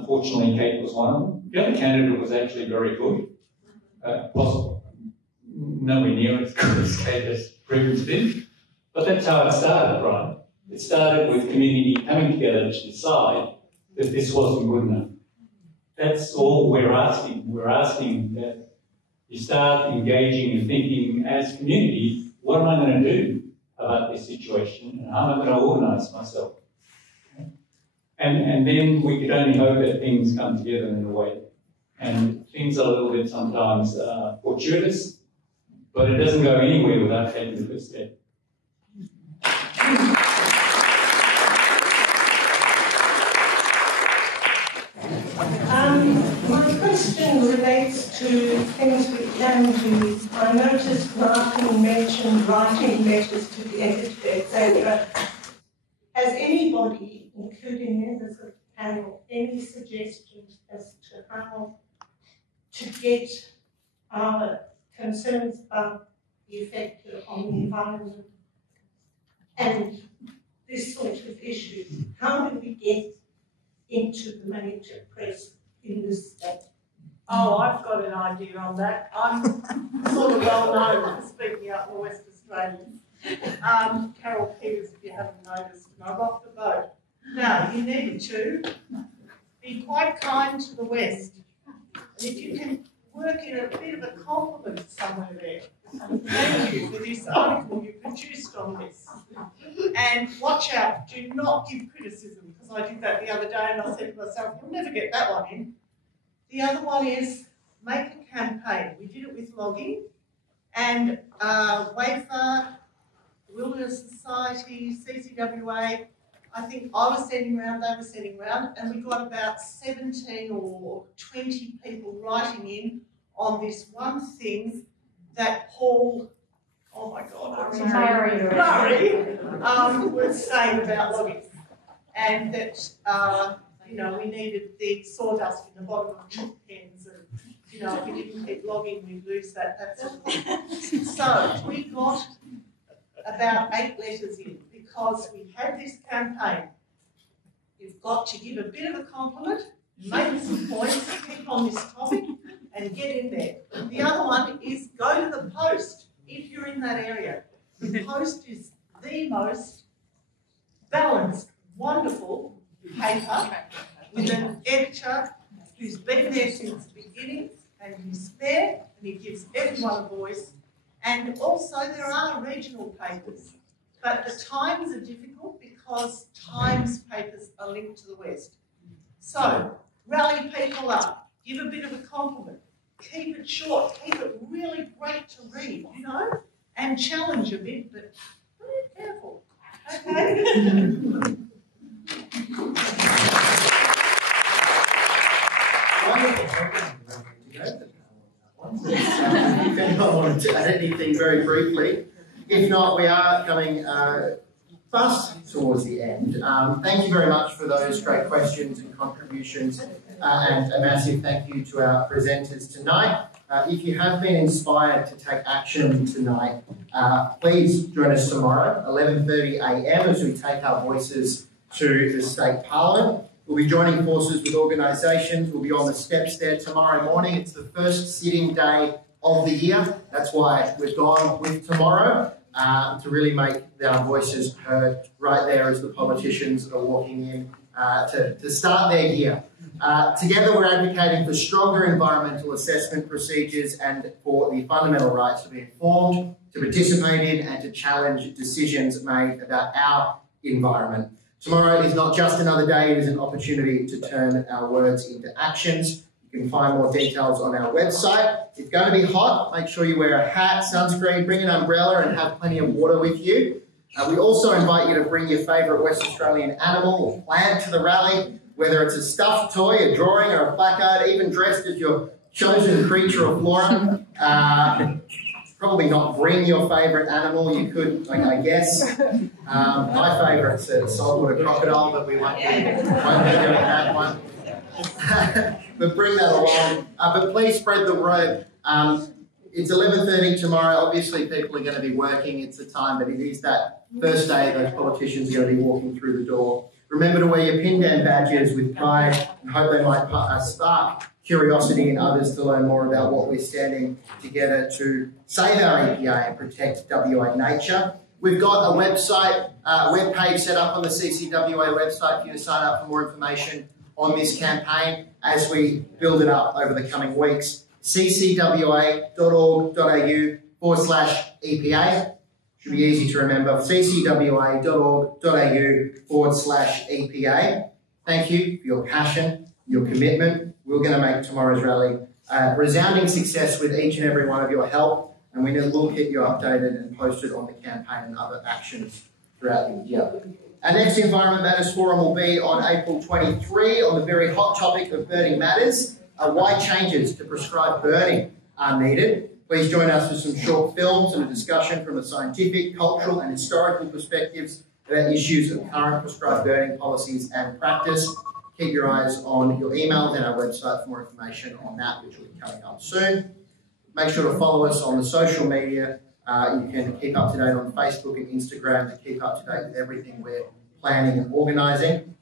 Fortunately, Kate was one of them. The other candidate was actually very good, possible, nowhere near as good as Kate has proven to be. But that's how it started, right? It started with community coming together to decide that this wasn't good enough. That's all we're asking. We're asking that you start engaging and thinking as community, what am I going to do about this situation and how am I going to organise myself? And then we could only hope that things come together in a way. And things are a little bit sometimes fortuitous, but it doesn't go anywhere without taking the first step. My question relates to things we can do. I noticed Martin mentioned writing letters to the editor, etc. Has anybody, including members of the panel, any suggestions as to how to get our concerns about the effect on the environment and this sort of issue? How do we get into the major press in this state? Oh, I've got an idea on that. I'm sort of well known for speaking up for West Australia. Carol Peters, if you haven't noticed, and I rocked the boat. Now, you need to be quite kind to the West. And if you can work in a bit of a compliment somewhere there. Thank you for this article you produced on this. And watch out, do not give criticism, because I did that the other day and I said to myself, you'll never get that one in. The other one is make a campaign. We did it with logging, and WAFA, Wilderness Society, CCWA, I think I was sending around, they were sending around, and we got about 17 or 20 people writing in on this one thing that Paul, oh my God, Murray was saying about logging, and that we needed the sawdust in the bottom of chook pens, and if we didn't keep logging, we'd lose that sort of thing. So we got about 8 letters in because we had this campaign. You've got to give a bit of a compliment, make some points, keep on this topic and get in there. The other one is go to the Post if you're in that area. The Post is the most balanced, wonderful paper with an editor who's been there since the beginning and he's fair and he gives everyone a voice. And also there are regional papers, but the times are difficult because Times papers are linked to the West. So rally people up, give a bit of a compliment, keep it short, keep it really great to read, you know, and challenge a bit, but be careful, okay? If anyone wanted to add anything very briefly. If not, we are coming fast towards the end. Thank you very much for those great questions and contributions, and a massive thank you to our presenters tonight. If you have been inspired to take action tonight, please join us tomorrow, 11:30 a.m, as we take our voices to the State Parliament. We'll be joining forces with organisations. We'll be on the steps there tomorrow morning. It's the first sitting day of the year. That's why we've gone with tomorrow, to really make our voices heard right there as the politicians are walking in to start their year. Together we're advocating for stronger environmental assessment procedures and for the fundamental rights to be informed, to participate in and to challenge decisions made about our environment. Tomorrow is not just another day, it is an opportunity to turn our words into actions. You can find more details on our website. It's going to be hot. Make sure you wear a hat, sunscreen, bring an umbrella and have plenty of water with you. We also invite you to bring your favourite West Australian animal or plant to the rally, whether it's a stuffed toy, a drawing or a placard, even dressed as your chosen creature or flora. Probably not bring your favourite animal. You could, I guess. My favourite's a saltwater crocodile, but we won't be doing that one. But bring that along. But please spread the word. It's 11:30 tomorrow. Obviously, people are going to be working. It's the time, but it is that first day those politicians are going to be walking through the door. Remember to wear your Pindan badges with pride and hope they might spark curiosity in others to learn more about what we're standing together to save our EPA and protect WA nature. We've got a website, web page set up on the CCWA website for you to sign up for more information on this campaign as we build it up over the coming weeks. ccwa.org.au/EPA. Should be easy to remember. ccwa.org.au/EPA. Thank you for your passion, your commitment. We're going to make tomorrow's rally a resounding success with each and every one of your help, and we will keep you updated and posted on the campaign and other actions throughout the year. Our next Environment Matters Forum will be on April 23 on the very hot topic of burning matters. Why changes to prescribed burning are needed. Please join us for some short films and a discussion from a scientific, cultural and historical perspectives about issues of current prescribed burning policies and practice. Keep your eyes on your emails and our website for more information on that, which will be coming up soon. Make sure to follow us on the social media. You can keep up to date on Facebook and Instagram to keep up to date with everything we're planning and organising.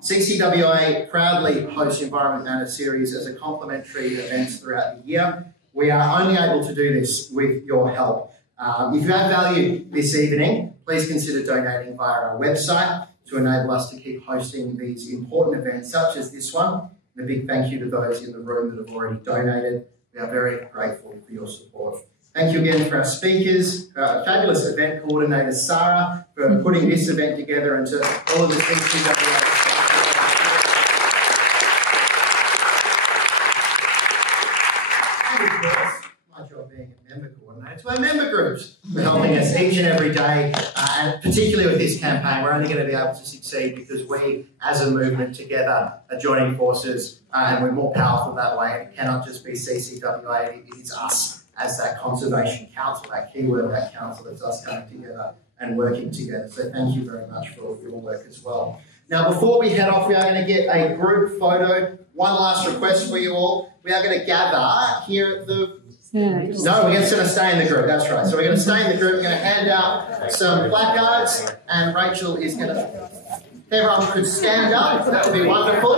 CCWA proudly hosts Environment Matters series as a complementary to events throughout the year. We are only able to do this with your help. If you have value this evening, please consider donating via our website to enable us to keep hosting these important events such as this one. And a big thank you to those in the room that have already donated. We are very grateful for your support. Thank you again for our speakers, our fabulous event coordinator, Sarah, for putting this event together, and to all of the CCWA. My job being a member coordinator, to our member groups for helping us each and every day, and particularly with this campaign, we're only going to be able to succeed because we, as a movement together, are joining forces, and we're more powerful that way. It cannot just be CCWA, it is us as that conservation council, that keyword of that council, that's us coming together and working together. So thank you very much for your work as well. Now, before we head off, we are going to get a group photo. One last request for you all. We are going to gather here at the No, we're just going to stay in the group, that's right. So we're going to stay in the group, we're going to hand out some placards, and Rachel is going to, if everyone could stand up, that would be wonderful.